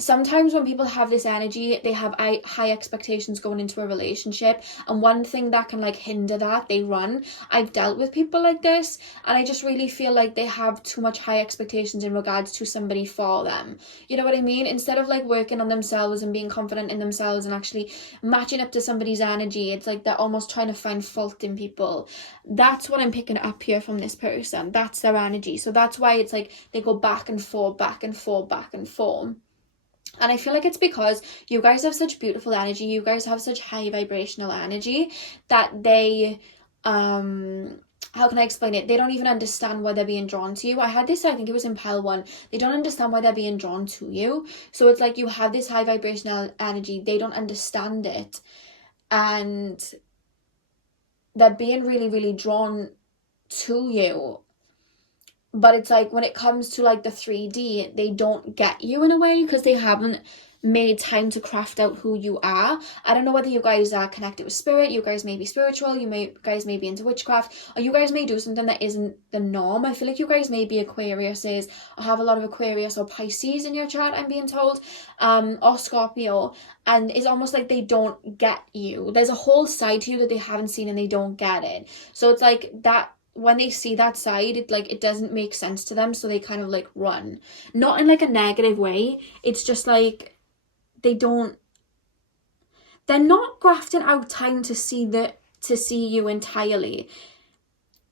sometimes when people have this energy, they have high expectations going into a relationship, and one thing that can like hinder that, they run. I've dealt with people like this, and I just really feel like they have too much high expectations in regards to somebody for them. You know what I mean? Instead of like working on themselves and being confident in themselves and actually matching up to somebody's energy, it's like they're almost trying to find fault in people. That's what I'm picking up here from this person. That's their energy. So that's why it's like they go back and forth, back and forth, back and forth. And I feel like it's because you guys have such beautiful energy, you guys have such high vibrational energy that they, how can I explain it? They don't even understand why they're being drawn to you. I had this, I think it was in pile 1. They don't understand why they're being drawn to you. So it's like you have this high vibrational energy, they don't understand it. And they're being really, really drawn to you. But it's like when it comes to like the 3D, they don't get you in a way because they haven't made time to craft out who you are. I don't know whether you guys are connected with spirit, you guys may be spiritual, guys may be into witchcraft, or you guys may do something that isn't the norm. I feel like you guys may be Aquariuses, or have a lot of Aquarius or Pisces in your chart, I'm being told, or Scorpio, and it's almost like they don't get you. There's a whole side to you that they haven't seen and they don't get it. So it's like that. When they see that side, it doesn't make sense to them, so they kind of like run. Not in like a negative way, it's just like they're not grafting out time to see you entirely.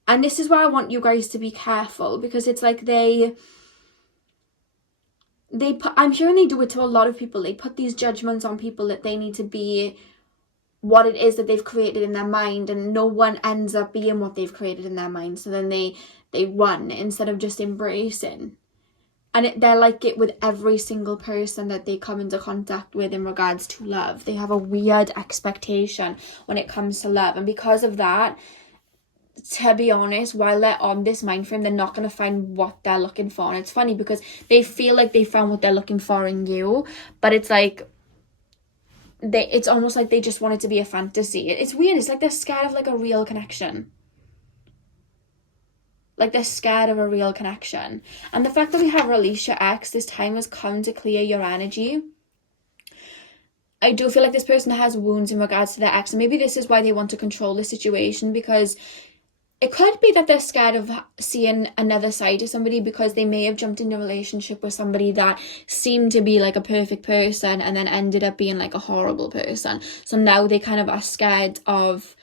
And this is why I want you guys to be careful, because it's like I'm hearing they do it to a lot of people. They put these judgments on people that they need to be what it is that they've created in their mind, and no one ends up being what they've created in their mind. So then they run instead of just embracing. And they're like it with every single person that they come into contact with in regards to love. They have a weird expectation when it comes to love. And because of that, to be honest, while they're on this mind frame, they're not going to find what they're looking for. And it's funny because they feel like they found what they're looking for in you, but it's like it's almost like they just want it to be a fantasy. It's weird. It's like they're scared of like a real connection. Like they're scared of a real connection. And the fact that we have release your ex, this time has come to clear your energy. I do feel like this person has wounds in regards to their ex, and maybe this is why they want to control the situation, because it could be that they're scared of seeing another side to somebody, because they may have jumped into a relationship with somebody that seemed to be like a perfect person and then ended up being like a horrible person. So now they kind of are scared of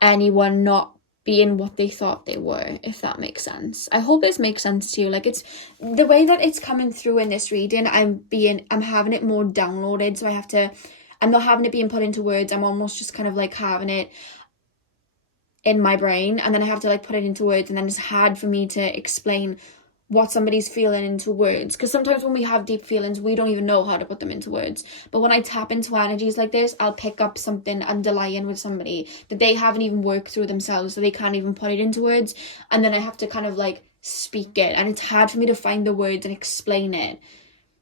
anyone not being what they thought they were, if that makes sense. I hope this makes sense to you. Like, it's the way that it's coming through in this reading, I'm having it more downloaded, so I'm not having it being put into words. I'm almost just kind of like having it in my brain, and then I have to like put it into words, and then it's hard for me to explain what somebody's feeling into words, because sometimes when we have deep feelings we don't even know how to put them into words. But when I tap into energies like this, I'll pick up something underlying with somebody that they haven't even worked through themselves, so they can't even put it into words, and then I have to kind of like speak it, and it's hard for me to find the words and explain it,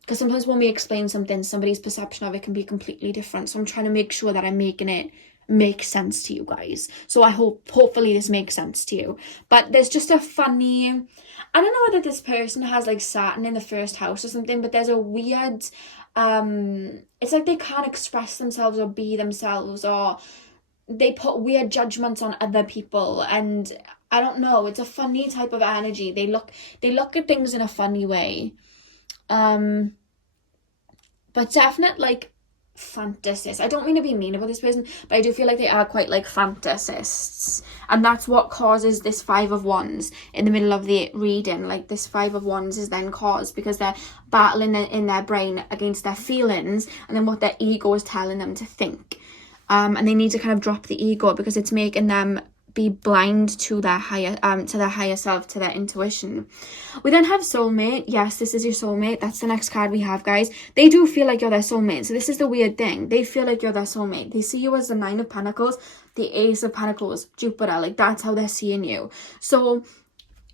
because sometimes when we explain something, somebody's perception of it can be completely different. So I'm trying to make sure that I'm making it make sense to you guys. So I hopefully this makes sense to you. But there's just a funny, I don't know whether this person has like Saturn in the first house or something, but there's a weird it's like they can't express themselves or be themselves, or they put weird judgments on other people, and I don't know, it's a funny type of energy. They look at things in a funny way. But definite like fantasists. I don't mean to be mean about this person, but I do feel like they are quite like fantasists, and that's what causes this 5 of Wands in the middle of the reading. Like this 5 of Wands is then caused because they're battling in their brain against their feelings and then what their ego is telling them to think, and they need to kind of drop the ego because it's making them be blind to their higher self, to their intuition. We then have soulmate. Yes, this is your soulmate. That's the next card we have, guys. They do feel like you're their soulmate. So this is the weird thing. They feel like you're their soulmate. They see you as the 9 of Pentacles, the Ace of Pentacles, Jupiter. Like that's how they're seeing you. So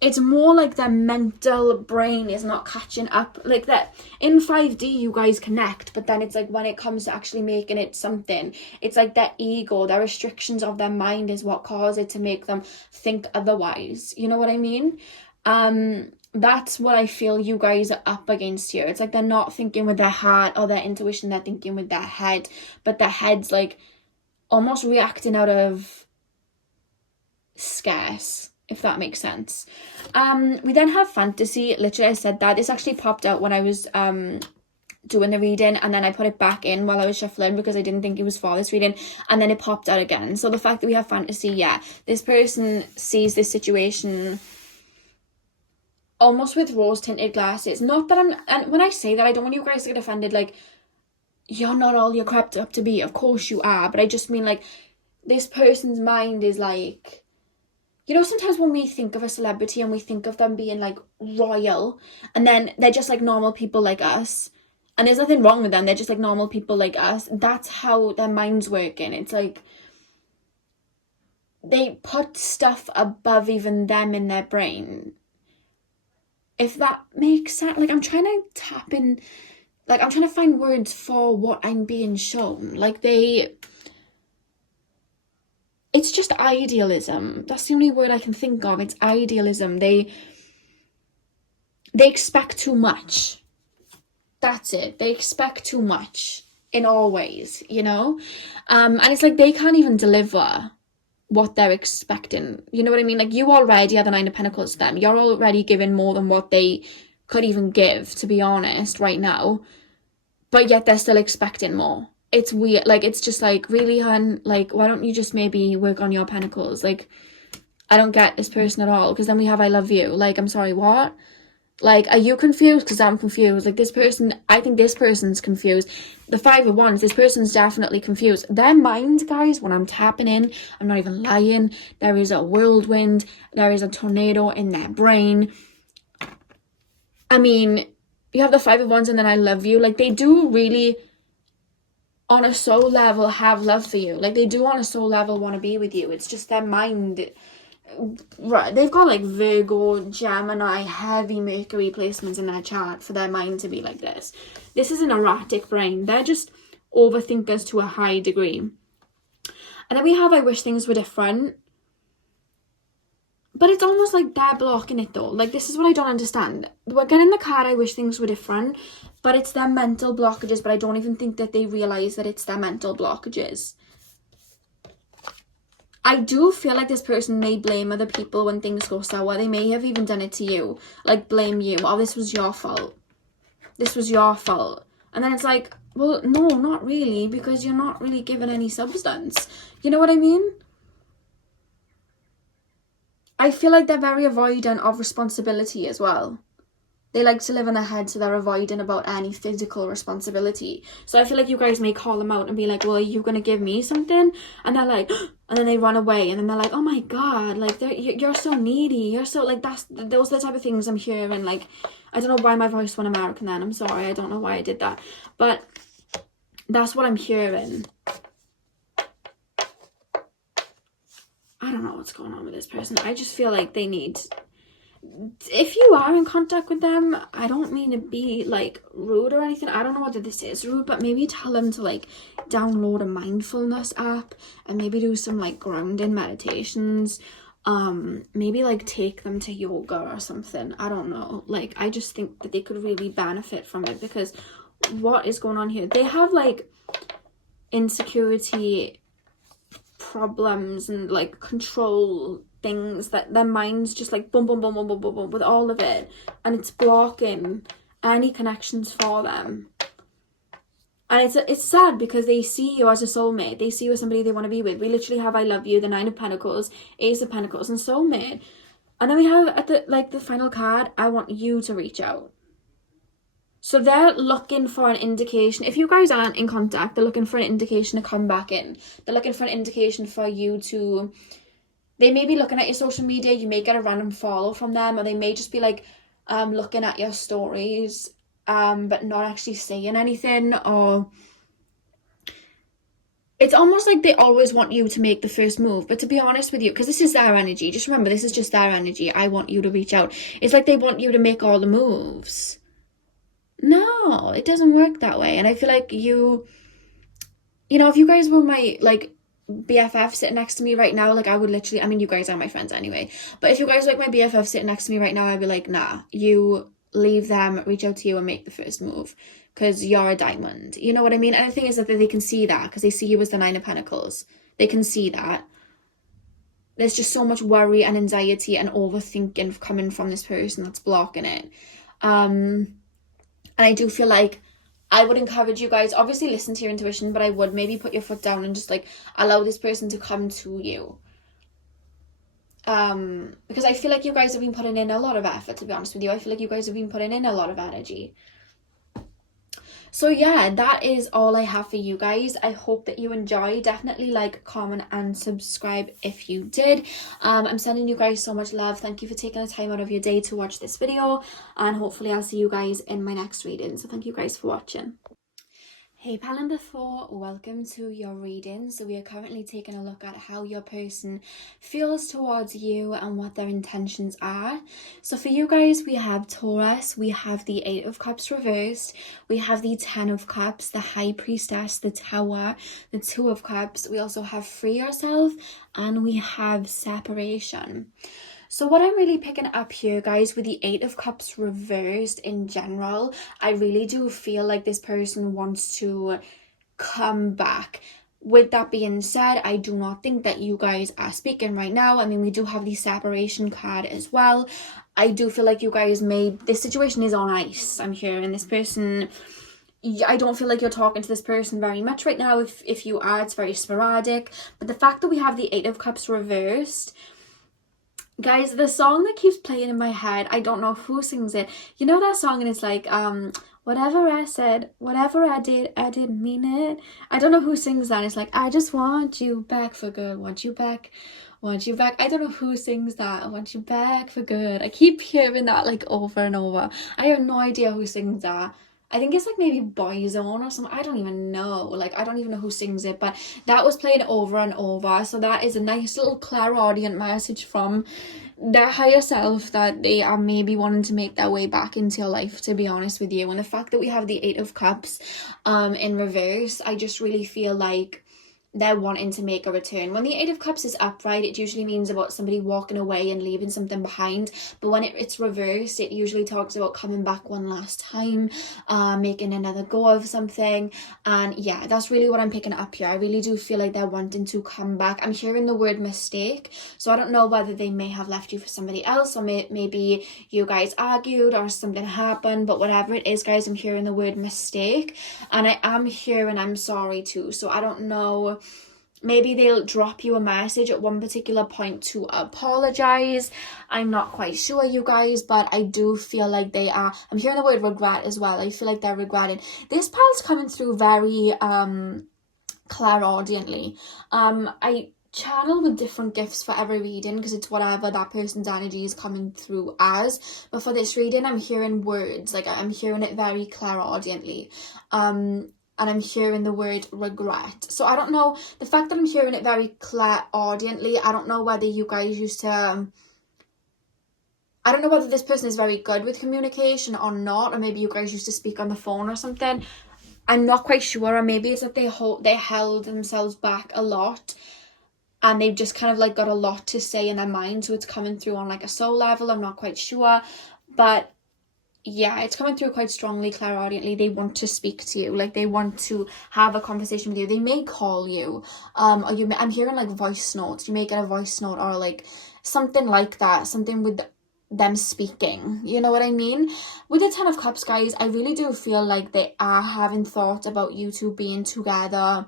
it's more like their mental brain is not catching up. Like that in 5D you guys connect, but then it's like when it comes to actually making it something, it's like their ego, their restrictions of their mind is what cause it to make them think otherwise. You know what I mean? That's what I feel you guys are up against here. It's like they're not thinking with their heart or their intuition, they're thinking with their head, but their head's like almost reacting out of scarce, if that makes sense. We then have fantasy. Literally I said that. This actually popped out when I was doing the reading, and then I put it back in while I was shuffling because I didn't think it was for this reading, and then it popped out again. So the fact that we have fantasy, yeah, this person sees this situation almost with rose tinted glasses. Not that and when I say that, I don't want you guys to get offended, like you're not all you're crept up to be. Of course you are, but I just mean like this person's mind is like, you know, sometimes when we think of a celebrity and we think of them being like royal, and then they're just like normal people like us, and there's nothing wrong with them, they're just like normal people like us. That's how their mind's working. It's like they put stuff above even them in their brain, if that makes sense. Like I'm trying to tap in, like I'm trying to find words for what I'm being shown. Like it's just idealism. That's the only word I can think of. It's idealism. They expect too much. That's it. They expect too much in all ways, you know? And it's like they can't even deliver what they're expecting. You know what I mean? Like you already are the 9 of Pentacles to them. You're already giving more than what they could even give, to be honest, right now. But yet they're still expecting more. It's weird. Like it's just like, really, hun? Like why don't you just maybe work on your Pentacles? Like I don't get this person at all. Because then we have I love you. Like I'm sorry, what? Like, are you confused? Because I'm confused. Like this person, I think this person's confused. The 5 of Wands, this person's definitely confused. Their mind, guys, when I'm tapping in, I'm not even lying, there is a whirlwind, there is a tornado in their brain. I mean, you have the 5 of Wands and then I love you. Like they do really, on a soul level, have love for you. Like they do on a soul level want to be with you. It's just their mind. Right, they've got like Virgo, Gemini, heavy Mercury placements in their chart for their mind to be like this. This is an erratic brain. They're just overthinkers to a high degree. And then we have I wish things were different. But it's almost like they're blocking it though. Like this is what I don't understand. We're getting the card I wish things were different, but it's their mental blockages. But I don't even think that they realise that it's their mental blockages. I do feel like this person may blame other people when things go sour. They may have even done it to you. Like, blame you. Oh, this was your fault. This was your fault. And then it's like, well, no, not really, because you're not really given any substance. You know what I mean? I feel like they're very avoidant of responsibility as well. They like to live in their head, so they're avoiding about any physical responsibility. So I feel like you guys may call them out and be like, well, are you going to give me something? And they're like, and then they run away, and then they're like, oh my God, like, you're so needy. You're so, like, those are the type of things I'm hearing. Like, I don't know why my voice went American then. I'm sorry. I don't know why I did that. But that's what I'm hearing. I don't know what's going on with this person. I just feel like they need... If you are in contact with them, I don't mean to be like rude or anything. I don't know whether this is rude, but maybe tell them to like download a mindfulness app and maybe do some like grounding meditations. Maybe like take them to yoga or something. I don't know. Like, I just think that they could really benefit from it, because what is going on here? They have like insecurity problems and like control things, that their mind's just like boom, boom, boom, boom, boom, boom, boom with all of it, and it's blocking any connections for them. And it's sad, because they see you as a soulmate. They see you as somebody they want to be with. We literally have I love you, the Nine of Pentacles, Ace of Pentacles, and soulmate. And then we have at the final card, I want you to reach out. So they're looking for an indication. If you guys aren't in contact, they're looking for an indication to come back in. They're looking for an indication for you to... They may be looking at your social media. You may get a random follow from them, or they may just be like looking at your stories, but not actually saying anything. Or it's almost like they always want you to make the first move. But to be honest with you, because this is their energy, just remember, this is just their energy. I want you to reach out. It's like they want you to make all the moves. No, it doesn't work that way. And I feel like you know, if you guys were my like BFF sitting next to me right now, like, I would literally, I mean, you guys are my friends anyway, but if you guys were like my BFF sitting next to me right now, I'd be like, nah, you leave them, reach out to you and make the first move, because you're a diamond. You know what I mean? And the thing is that they can see that, because they see you as the Nine of Pentacles. They can see that. There's just so much worry and anxiety and overthinking coming from this person that's blocking it. And I do feel like I would encourage you guys, obviously listen to your intuition, but I would maybe put your foot down and just like allow this person to come to you. Because I feel like you guys have been putting in a lot of effort, to be honest with you. I feel like you guys have been putting in a lot of energy. So yeah, that is all I have for you guys. I hope that you enjoy. Definitely like, comment and subscribe if you did. I'm sending you guys so much love. Thank you for taking the time out of your day to watch this video, and hopefully I'll see you guys in my next reading. So thank you guys for watching. Hey pal number 4, welcome to your reading. So we are currently taking a look at how your person feels towards you and what their intentions are. So for you guys, we have Taurus, we have the 8 of Cups reversed, we have the 10 of Cups, the High Priestess, the Tower, the 2 of Cups. We also have Free Yourself, and we have Separation. So what I'm really picking up here, guys, with the 8 of Cups reversed in general, I really do feel like this person wants to come back. With that being said, I do not think that you guys are speaking right now. I mean, we do have the Separation card as well. I do feel like you guys this situation is on ice. I'm hearing this person... I don't feel like you're talking to this person very much right now. If you are, it's very sporadic. But the fact that we have the 8 of Cups reversed... Guys, the song that keeps playing in my head, I don't know who sings it. You know that song, and it's like, whatever I said, whatever I didn't mean it. I don't know who sings that. It's like, I just want you back for good, want you back. I don't know who sings that. I want you back for good. I keep hearing that like over and over. I have no idea who sings that. I think it's like maybe Boyzone or something. I don't even know. Like, I don't even know who sings it, but that was playing over and over. So that is a nice little clairaudient message from their higher self that they are maybe wanting to make their way back into your life, to be honest with you. And the fact that we have the 8 of Cups in reverse, I just really feel like they're wanting to make a return. When the 8 of Cups is upright, it usually means about somebody walking away and leaving something behind. But when it's reversed, it usually talks about coming back one last time, making another go of something. And yeah, that's really what I'm picking up here. I really do feel like they're wanting to come back. I'm hearing the word mistake. So I don't know whether they may have left you for somebody else, or maybe you guys argued or something happened. But whatever it is, guys, I'm hearing the word mistake. And I am hearing I'm sorry too. So I don't know maybe they'll drop you a message at one particular point to apologize. I'm not quite sure, you guys, but I do feel like they are. I'm hearing the word regret as well. I feel like they're regretting. This pile's coming through very clairaudiently. I channel with different gifts for every reading because it's whatever that person's energy is coming through as. But for this reading, I'm hearing words. Like, I'm hearing it very clairaudiently. And I'm hearing the word regret. So I don't know, the fact that I'm hearing it very clairaudiently, I don't know whether you guys used to, I don't know whether this person is very good with communication or not, or maybe you guys used to speak on the phone or something. I'm not quite sure, or maybe it's that they held themselves back a lot, and they've just kind of like got a lot to say in their mind, so it's coming through on like a soul level. I'm not quite sure, but yeah, it's coming through quite strongly clairaudiently. They want to speak to you, like they want to have a conversation with you. They may call you, or I'm hearing like voice notes. You may get a voice note or like something like that, something with them speaking, you know what I mean? With the Ten of Cups, guys, I really do feel like they are having thoughts about you two being together,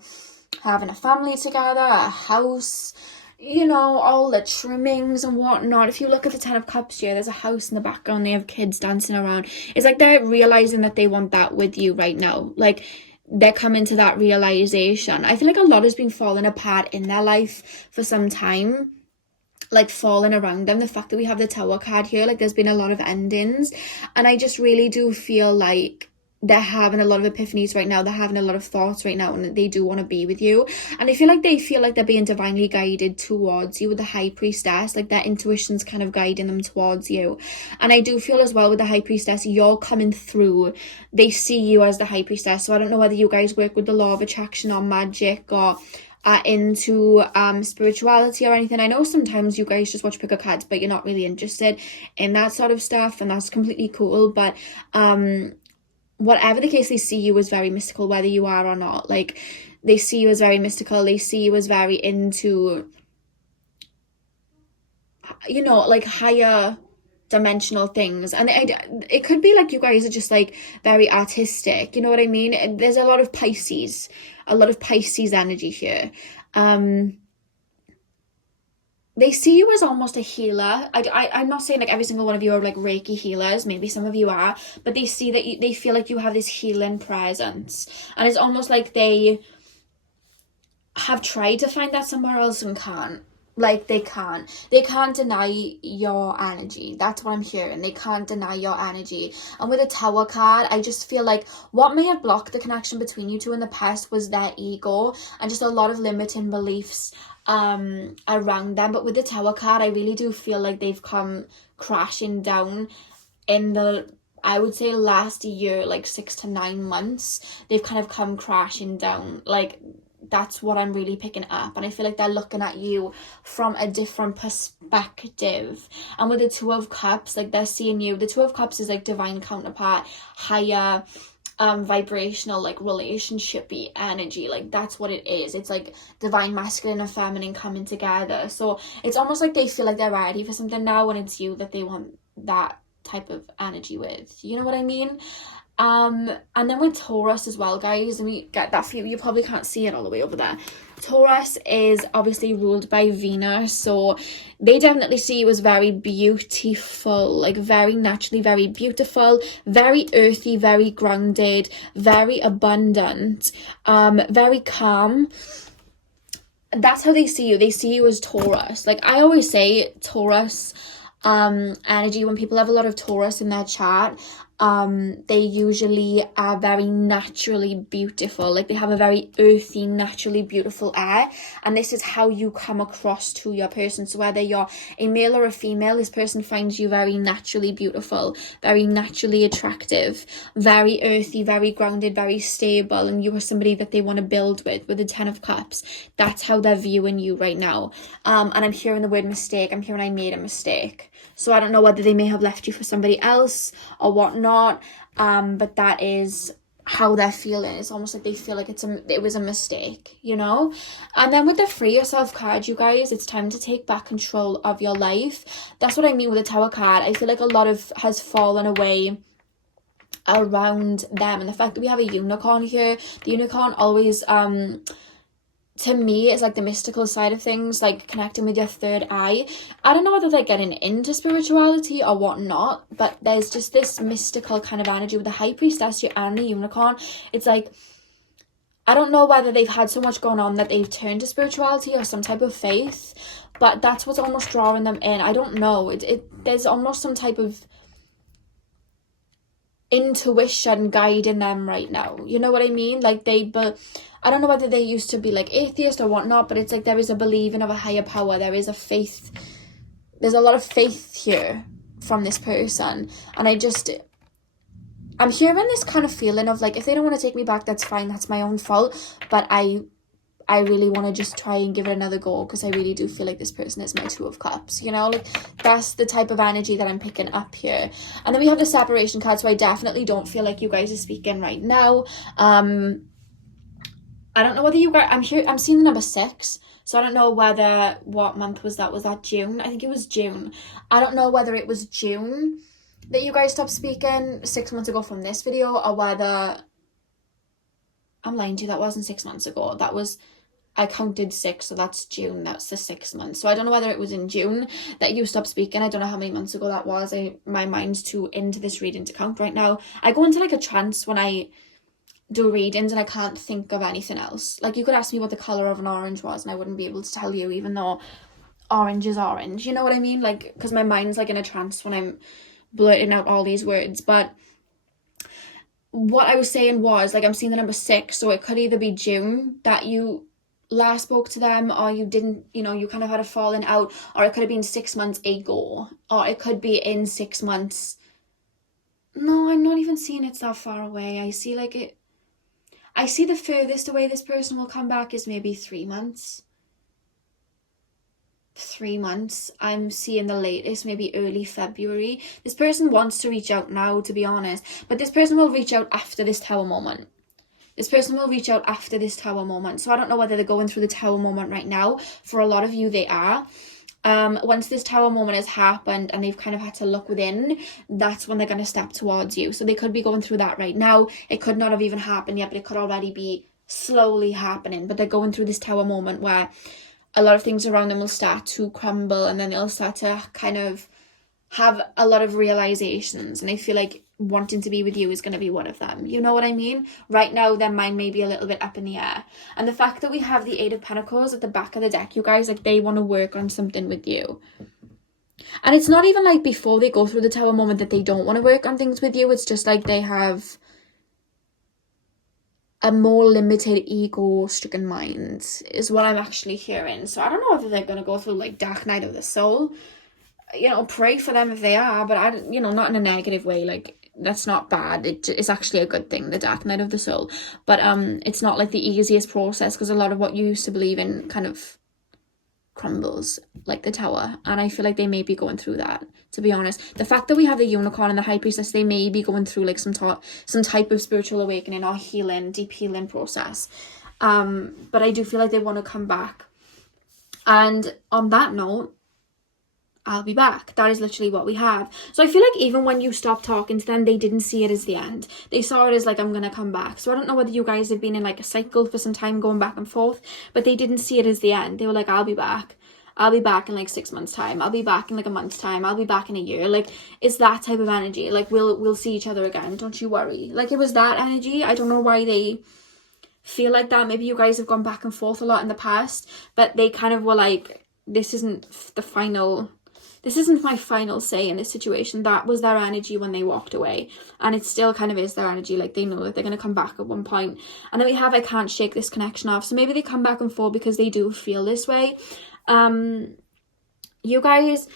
having a family together, a house, you know, all the trimmings and whatnot. If you look at the Ten of Cups here, there's a house in the background, they have kids dancing around. It's like they're realizing that they want that with you right now. Like, they're coming to that realization. I feel like a lot has been falling apart in their life for some time, like falling around them. The fact that we have the Tower card here, like there's been a lot of endings, and I just really do feel like they're having a lot of epiphanies right now. They're having a lot of thoughts right now, and they do want to be with you. And I feel like they feel like they're being divinely guided towards you with the High Priestess. Like their intuition's kind of guiding them towards you. And I do feel as well with the High Priestess, you're coming through. They see you as the High Priestess. So I don't know whether you guys work with the law of attraction or magic or are into spirituality or anything. I know sometimes you guys just watch pick a cards, but you're not really interested in that sort of stuff, and that's completely cool. But whatever the case, they see you as very mystical, whether you are or not. Like, they see you as very mystical. They see you as very into, you know, like higher dimensional things. And it could be like you guys are just like very artistic, you know what I mean? There's a lot of Pisces energy here. They see you as almost a healer. I'm not saying like every single one of you are like Reiki healers. Maybe some of you are, but they see that they feel like you have this healing presence, and it's almost like they have tried to find that somewhere else and can't. Like they can't deny your energy. That's what I'm hearing. They can't deny your energy. And with the Tower card, I just feel like what may have blocked the connection between you two in the past was their ego and just a lot of limiting beliefs around them. But with the Tower card, I really do feel like they've come crashing down in the, I would say, last year, like 6 to 9 months. They've kind of come crashing down. Like, that's what I'm really picking up. And I feel like they're looking at you from a different perspective. And with the Two of Cups, like they're seeing you. The Two of Cups is like divine counterpart, higher vibrational, like relationshipy energy. Like that's what it is. It's like divine masculine and feminine coming together. So it's almost like they feel like they're ready for something now, and it's you that they want that type of energy with. You know what I mean? And then with Taurus as well, guys, let me get that for you. You probably can't see it all the way over there. Taurus is obviously ruled by Venus, so they definitely see you as very beautiful, like very naturally very beautiful, very earthy, very grounded, very abundant, very calm. That's how they see you. They see you as Taurus. Like I always say, Taurus energy, when people have a lot of Taurus in their chart, they usually are very naturally beautiful. Like they have a very earthy, naturally beautiful air, and this is how you come across to your person. So whether you're a male or a female, this person finds you very naturally beautiful, very naturally attractive, very earthy, very grounded, very stable, and you are somebody that they want to build with the Ten of Cups. That's how they're viewing you right now. And I'm hearing the word mistake. I'm hearing I made a mistake. So I don't know whether they may have left you for somebody else or whatnot, but that is how they're feeling. It's almost like they feel like it was a mistake, you know? And then with the Free Yourself card, you guys, it's time to take back control of your life. That's what I mean with the Tower card. I feel like a lot of has fallen away around them, and the fact that we have a unicorn here, the unicorn always to me, it's like the mystical side of things, like connecting with your third eye. I don't know whether they're getting into spirituality or whatnot, but there's just this mystical kind of energy with the High Priestess and the Unicorn. It's like, I don't know whether they've had so much going on that they've turned to spirituality or some type of faith, but that's what's almost drawing them in. I don't know. There's almost some type of intuition guiding them right now. You know what I mean? Like but I don't know whether they used to be like atheist or whatnot, but it's like there is a believing of a higher power. There is a faith. There's a lot of faith here from this person. And I'm hearing this kind of feeling of like, if they don't want to take me back, that's fine. That's my own fault. But I really want to just try and give it another go, because I really do feel like this person is my Two of Cups, you know? Like, that's the type of energy that I'm picking up here. And then we have the separation card, so I definitely don't feel like you guys are speaking right now. I don't know whether you guys... I'm seeing the number 6, so I don't know whether... What month was that? Was that June? I think it was June. I don't know whether it was June that you guys stopped speaking 6 months ago from this video, or whether... I'm lying to you, that wasn't 6 months ago. That was... I counted 6, so that's June. That's the 6th month. So I don't know whether it was in June that you stopped speaking. I don't know how many months ago that was. My mind's too into this reading to count right now. I go into like a trance when I do readings and I can't think of anything else. Like, you could ask me what the colour of an orange was and I wouldn't be able to tell you, even though orange is orange. You know what I mean? Like, because my mind's like in a trance when I'm blurting out all these words. But what I was saying was, like, I'm seeing the number 6, so it could either be June that you last spoke to them, or you didn't, you know, you kind of had a falling out, or it could have been 6 months ago, or it could be in 6 months. No, I'm not even seeing it's that far away. I see the furthest away this person will come back is maybe 3 months. 3 months. I'm seeing the latest maybe early February. This person wants to reach out now, to be honest, but this person will reach out after this Tower moment. This person will reach out after this Tower moment. So I don't know whether they're going through the Tower moment right now. For a lot of you, they are. Once this Tower moment has happened and they've kind of had to look within, that's when they're going to step towards you. So they could be going through that right now. It could not have even happened yet, but it could already be slowly happening. But they're going through this Tower moment where a lot of things around them will start to crumble, and then they'll start to kind of have a lot of realizations. And I feel like wanting to be with you is going to be one of them. You know what I mean? Right now, their mind may be a little bit up in the air. And the fact that we have the 8 of Pentacles at the back of the deck, you guys, like, they want to work on something with you. And it's not even like before they go through the Tower moment that they don't want to work on things with you. It's just like they have a more limited ego-stricken mind is what I'm actually hearing. So I don't know whether they're going to go through like dark night of the soul. You know, pray for them if they are, but not in a negative way. Like, that's not bad. It's actually a good thing, the dark night of the soul. But it's not like the easiest process, because a lot of what you used to believe in kind of crumbles, like the Tower. And I feel like they may be going through that, to be honest. The fact that we have the Unicorn and the High Priestess, they may be going through like some type of spiritual awakening or healing, deep healing process. But I do feel like they want to come back. And on that note, I'll be back. That is literally what we have. So I feel like even when you stopped talking to them, they didn't see it as the end. They saw it as like, I'm going to come back. So I don't know whether you guys have been in like a cycle for some time going back and forth, but they didn't see it as the end. They were like, I'll be back. I'll be back in like 6 months time. I'll be back in like a month's time. I'll be back in a year. Like, it's that type of energy. Like, we'll see each other again. Don't you worry. Like, it was that energy. I don't know why they feel like that. Maybe you guys have gone back and forth a lot in the past, but they kind of were like, this isn't my final say in this situation. That was their energy when they walked away, and it still kind of is their energy. Like, they know that they're going to come back at one point. And then we have, I can't shake this connection off. So maybe they come back and forth because they do feel this way. You guys,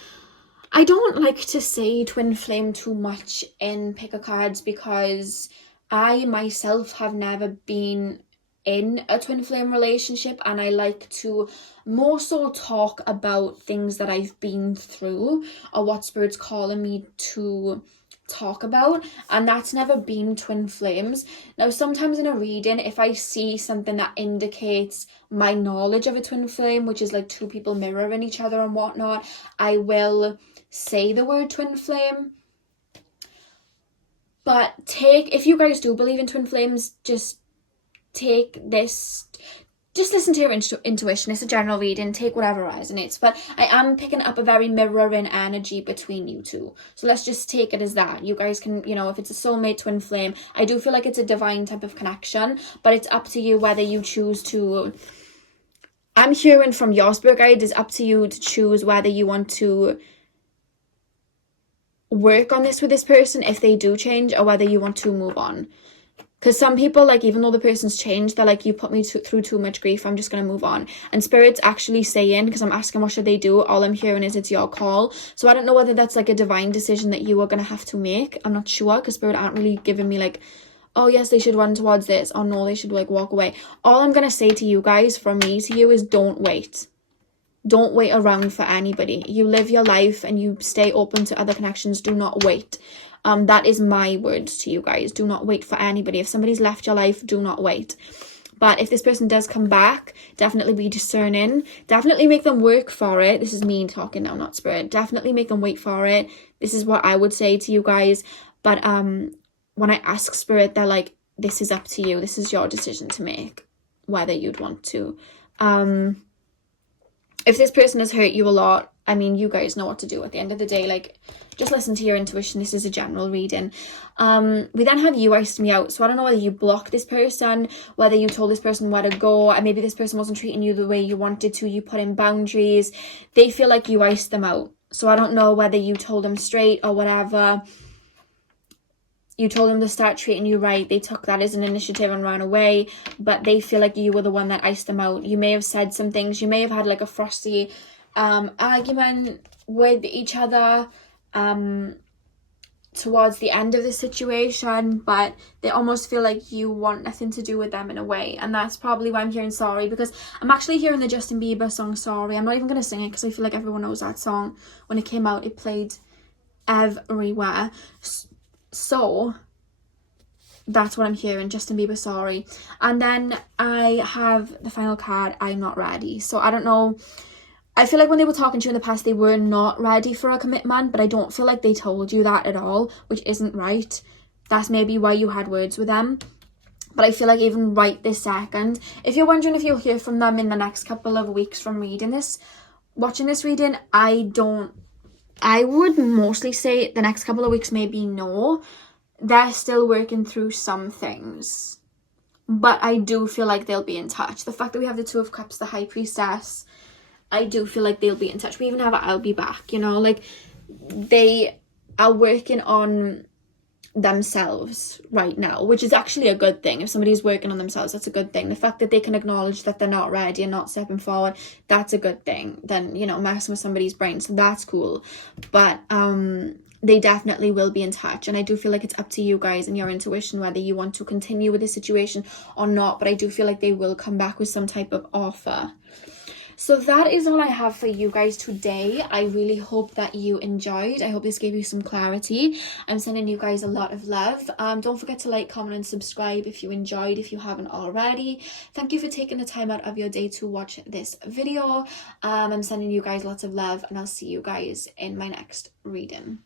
I don't like to say twin flame too much in pick-a cards, because I myself have never been in a twin flame relationship, and I like to more so talk about things that I've been through or what Spirit's calling me to talk about, and that's never been twin flames. Now, sometimes in a reading, if I see something that indicates my knowledge of a twin flame, which is like two people mirroring each other and whatnot, I will say the word twin flame. But if you guys do believe in twin flames, just take this just listen to your intuition. It's a general reading, take whatever resonates, but I am picking up a very mirroring energy between you two. So let's just take it as that. You guys can, you know, if it's a soulmate, twin flame, I do feel like it's a divine type of connection, but it's up to you whether you choose to, I'm hearing from your spirit guide, it's up to you to choose whether you want to work on this with this person if they do change, or whether you want to move on. Because some people, like, even though the person's changed, they're like, you put me through too much grief, I'm just going to move on. And Spirit's actually saying, because I'm asking what should they do, all I'm hearing is it's your call. So I don't know whether that's like a divine decision that you are going to have to make. I'm not sure, because Spirit aren't really giving me like, oh yes, they should run towards this, or no, they should like walk away. All I'm going to say to you guys, from me to you, is don't wait. Don't wait around for anybody. You live your life and you stay open to other connections. Do not wait. That is my words to you guys. Do not wait for anybody. If somebody's left your life, do not wait. But if this person does come back, definitely be discerning. Definitely make them work for it. This is me talking now, not Spirit. Definitely make them wait for it. This is what I would say to you guys. But when I ask Spirit, they're like, this is up to you. This is your decision to make, whether you'd want to. If this person has hurt you a lot, I mean, you guys know what to do at the end of the day. Like, just listen to your intuition. This is a general reading. We then have you iced me out. So I don't know whether you blocked this person, whether you told this person where to go, and maybe this person wasn't treating you the way you wanted to. You put in boundaries. They feel like you iced them out. So I don't know whether you told them straight or whatever. You told them to start treating you right. They took that as an initiative and ran away. But they feel like you were the one that iced them out. You may have said some things. You may have had like a frosty argument with each other towards the end of the situation. But they almost feel like you want nothing to do with them in a way. And that's probably why I'm hearing sorry. Because I'm actually hearing the Justin Bieber song Sorry. I'm not even going to sing it because I feel like everyone knows that song. When it came out, it played everywhere. So that's what I'm hearing, Justin Bieber, sorry. And then I have the final card, I'm not ready. So I don't know. I feel like when they were talking to you in the past, they were not ready for a commitment, but I don't feel like they told you that at all, which isn't right. That's maybe why you had words with them. But I feel like even right this second, if you're wondering if you'll hear from them in the next couple of weeks from reading this, watching this reading, I would mostly say the next couple of weeks, maybe no. They're still working through some things. But I do feel like they'll be in touch. The fact that we have the Two of Cups, the High Priestess, I do feel like they'll be in touch. We even have a I'll be back, you know. Like, they are working on themselves right now, which is actually a good thing. If somebody's working on themselves, that's a good thing. The fact that they can acknowledge that they're not ready and not stepping forward, that's a good thing. Then, you know, messing with somebody's brain, so that's cool. But they definitely will be in touch, and I do feel like it's up to you guys and your intuition whether you want to continue with the situation or not. But I do feel like they will come back with some type of offer. So that is all I have for you guys today. I really hope that you enjoyed. I hope this gave you some clarity. I'm sending you guys a lot of love. Don't forget to like, comment and subscribe if you enjoyed, if you haven't already. Thank you for taking the time out of your day to watch this video. I'm sending you guys lots of love, and I'll see you guys in my next reading.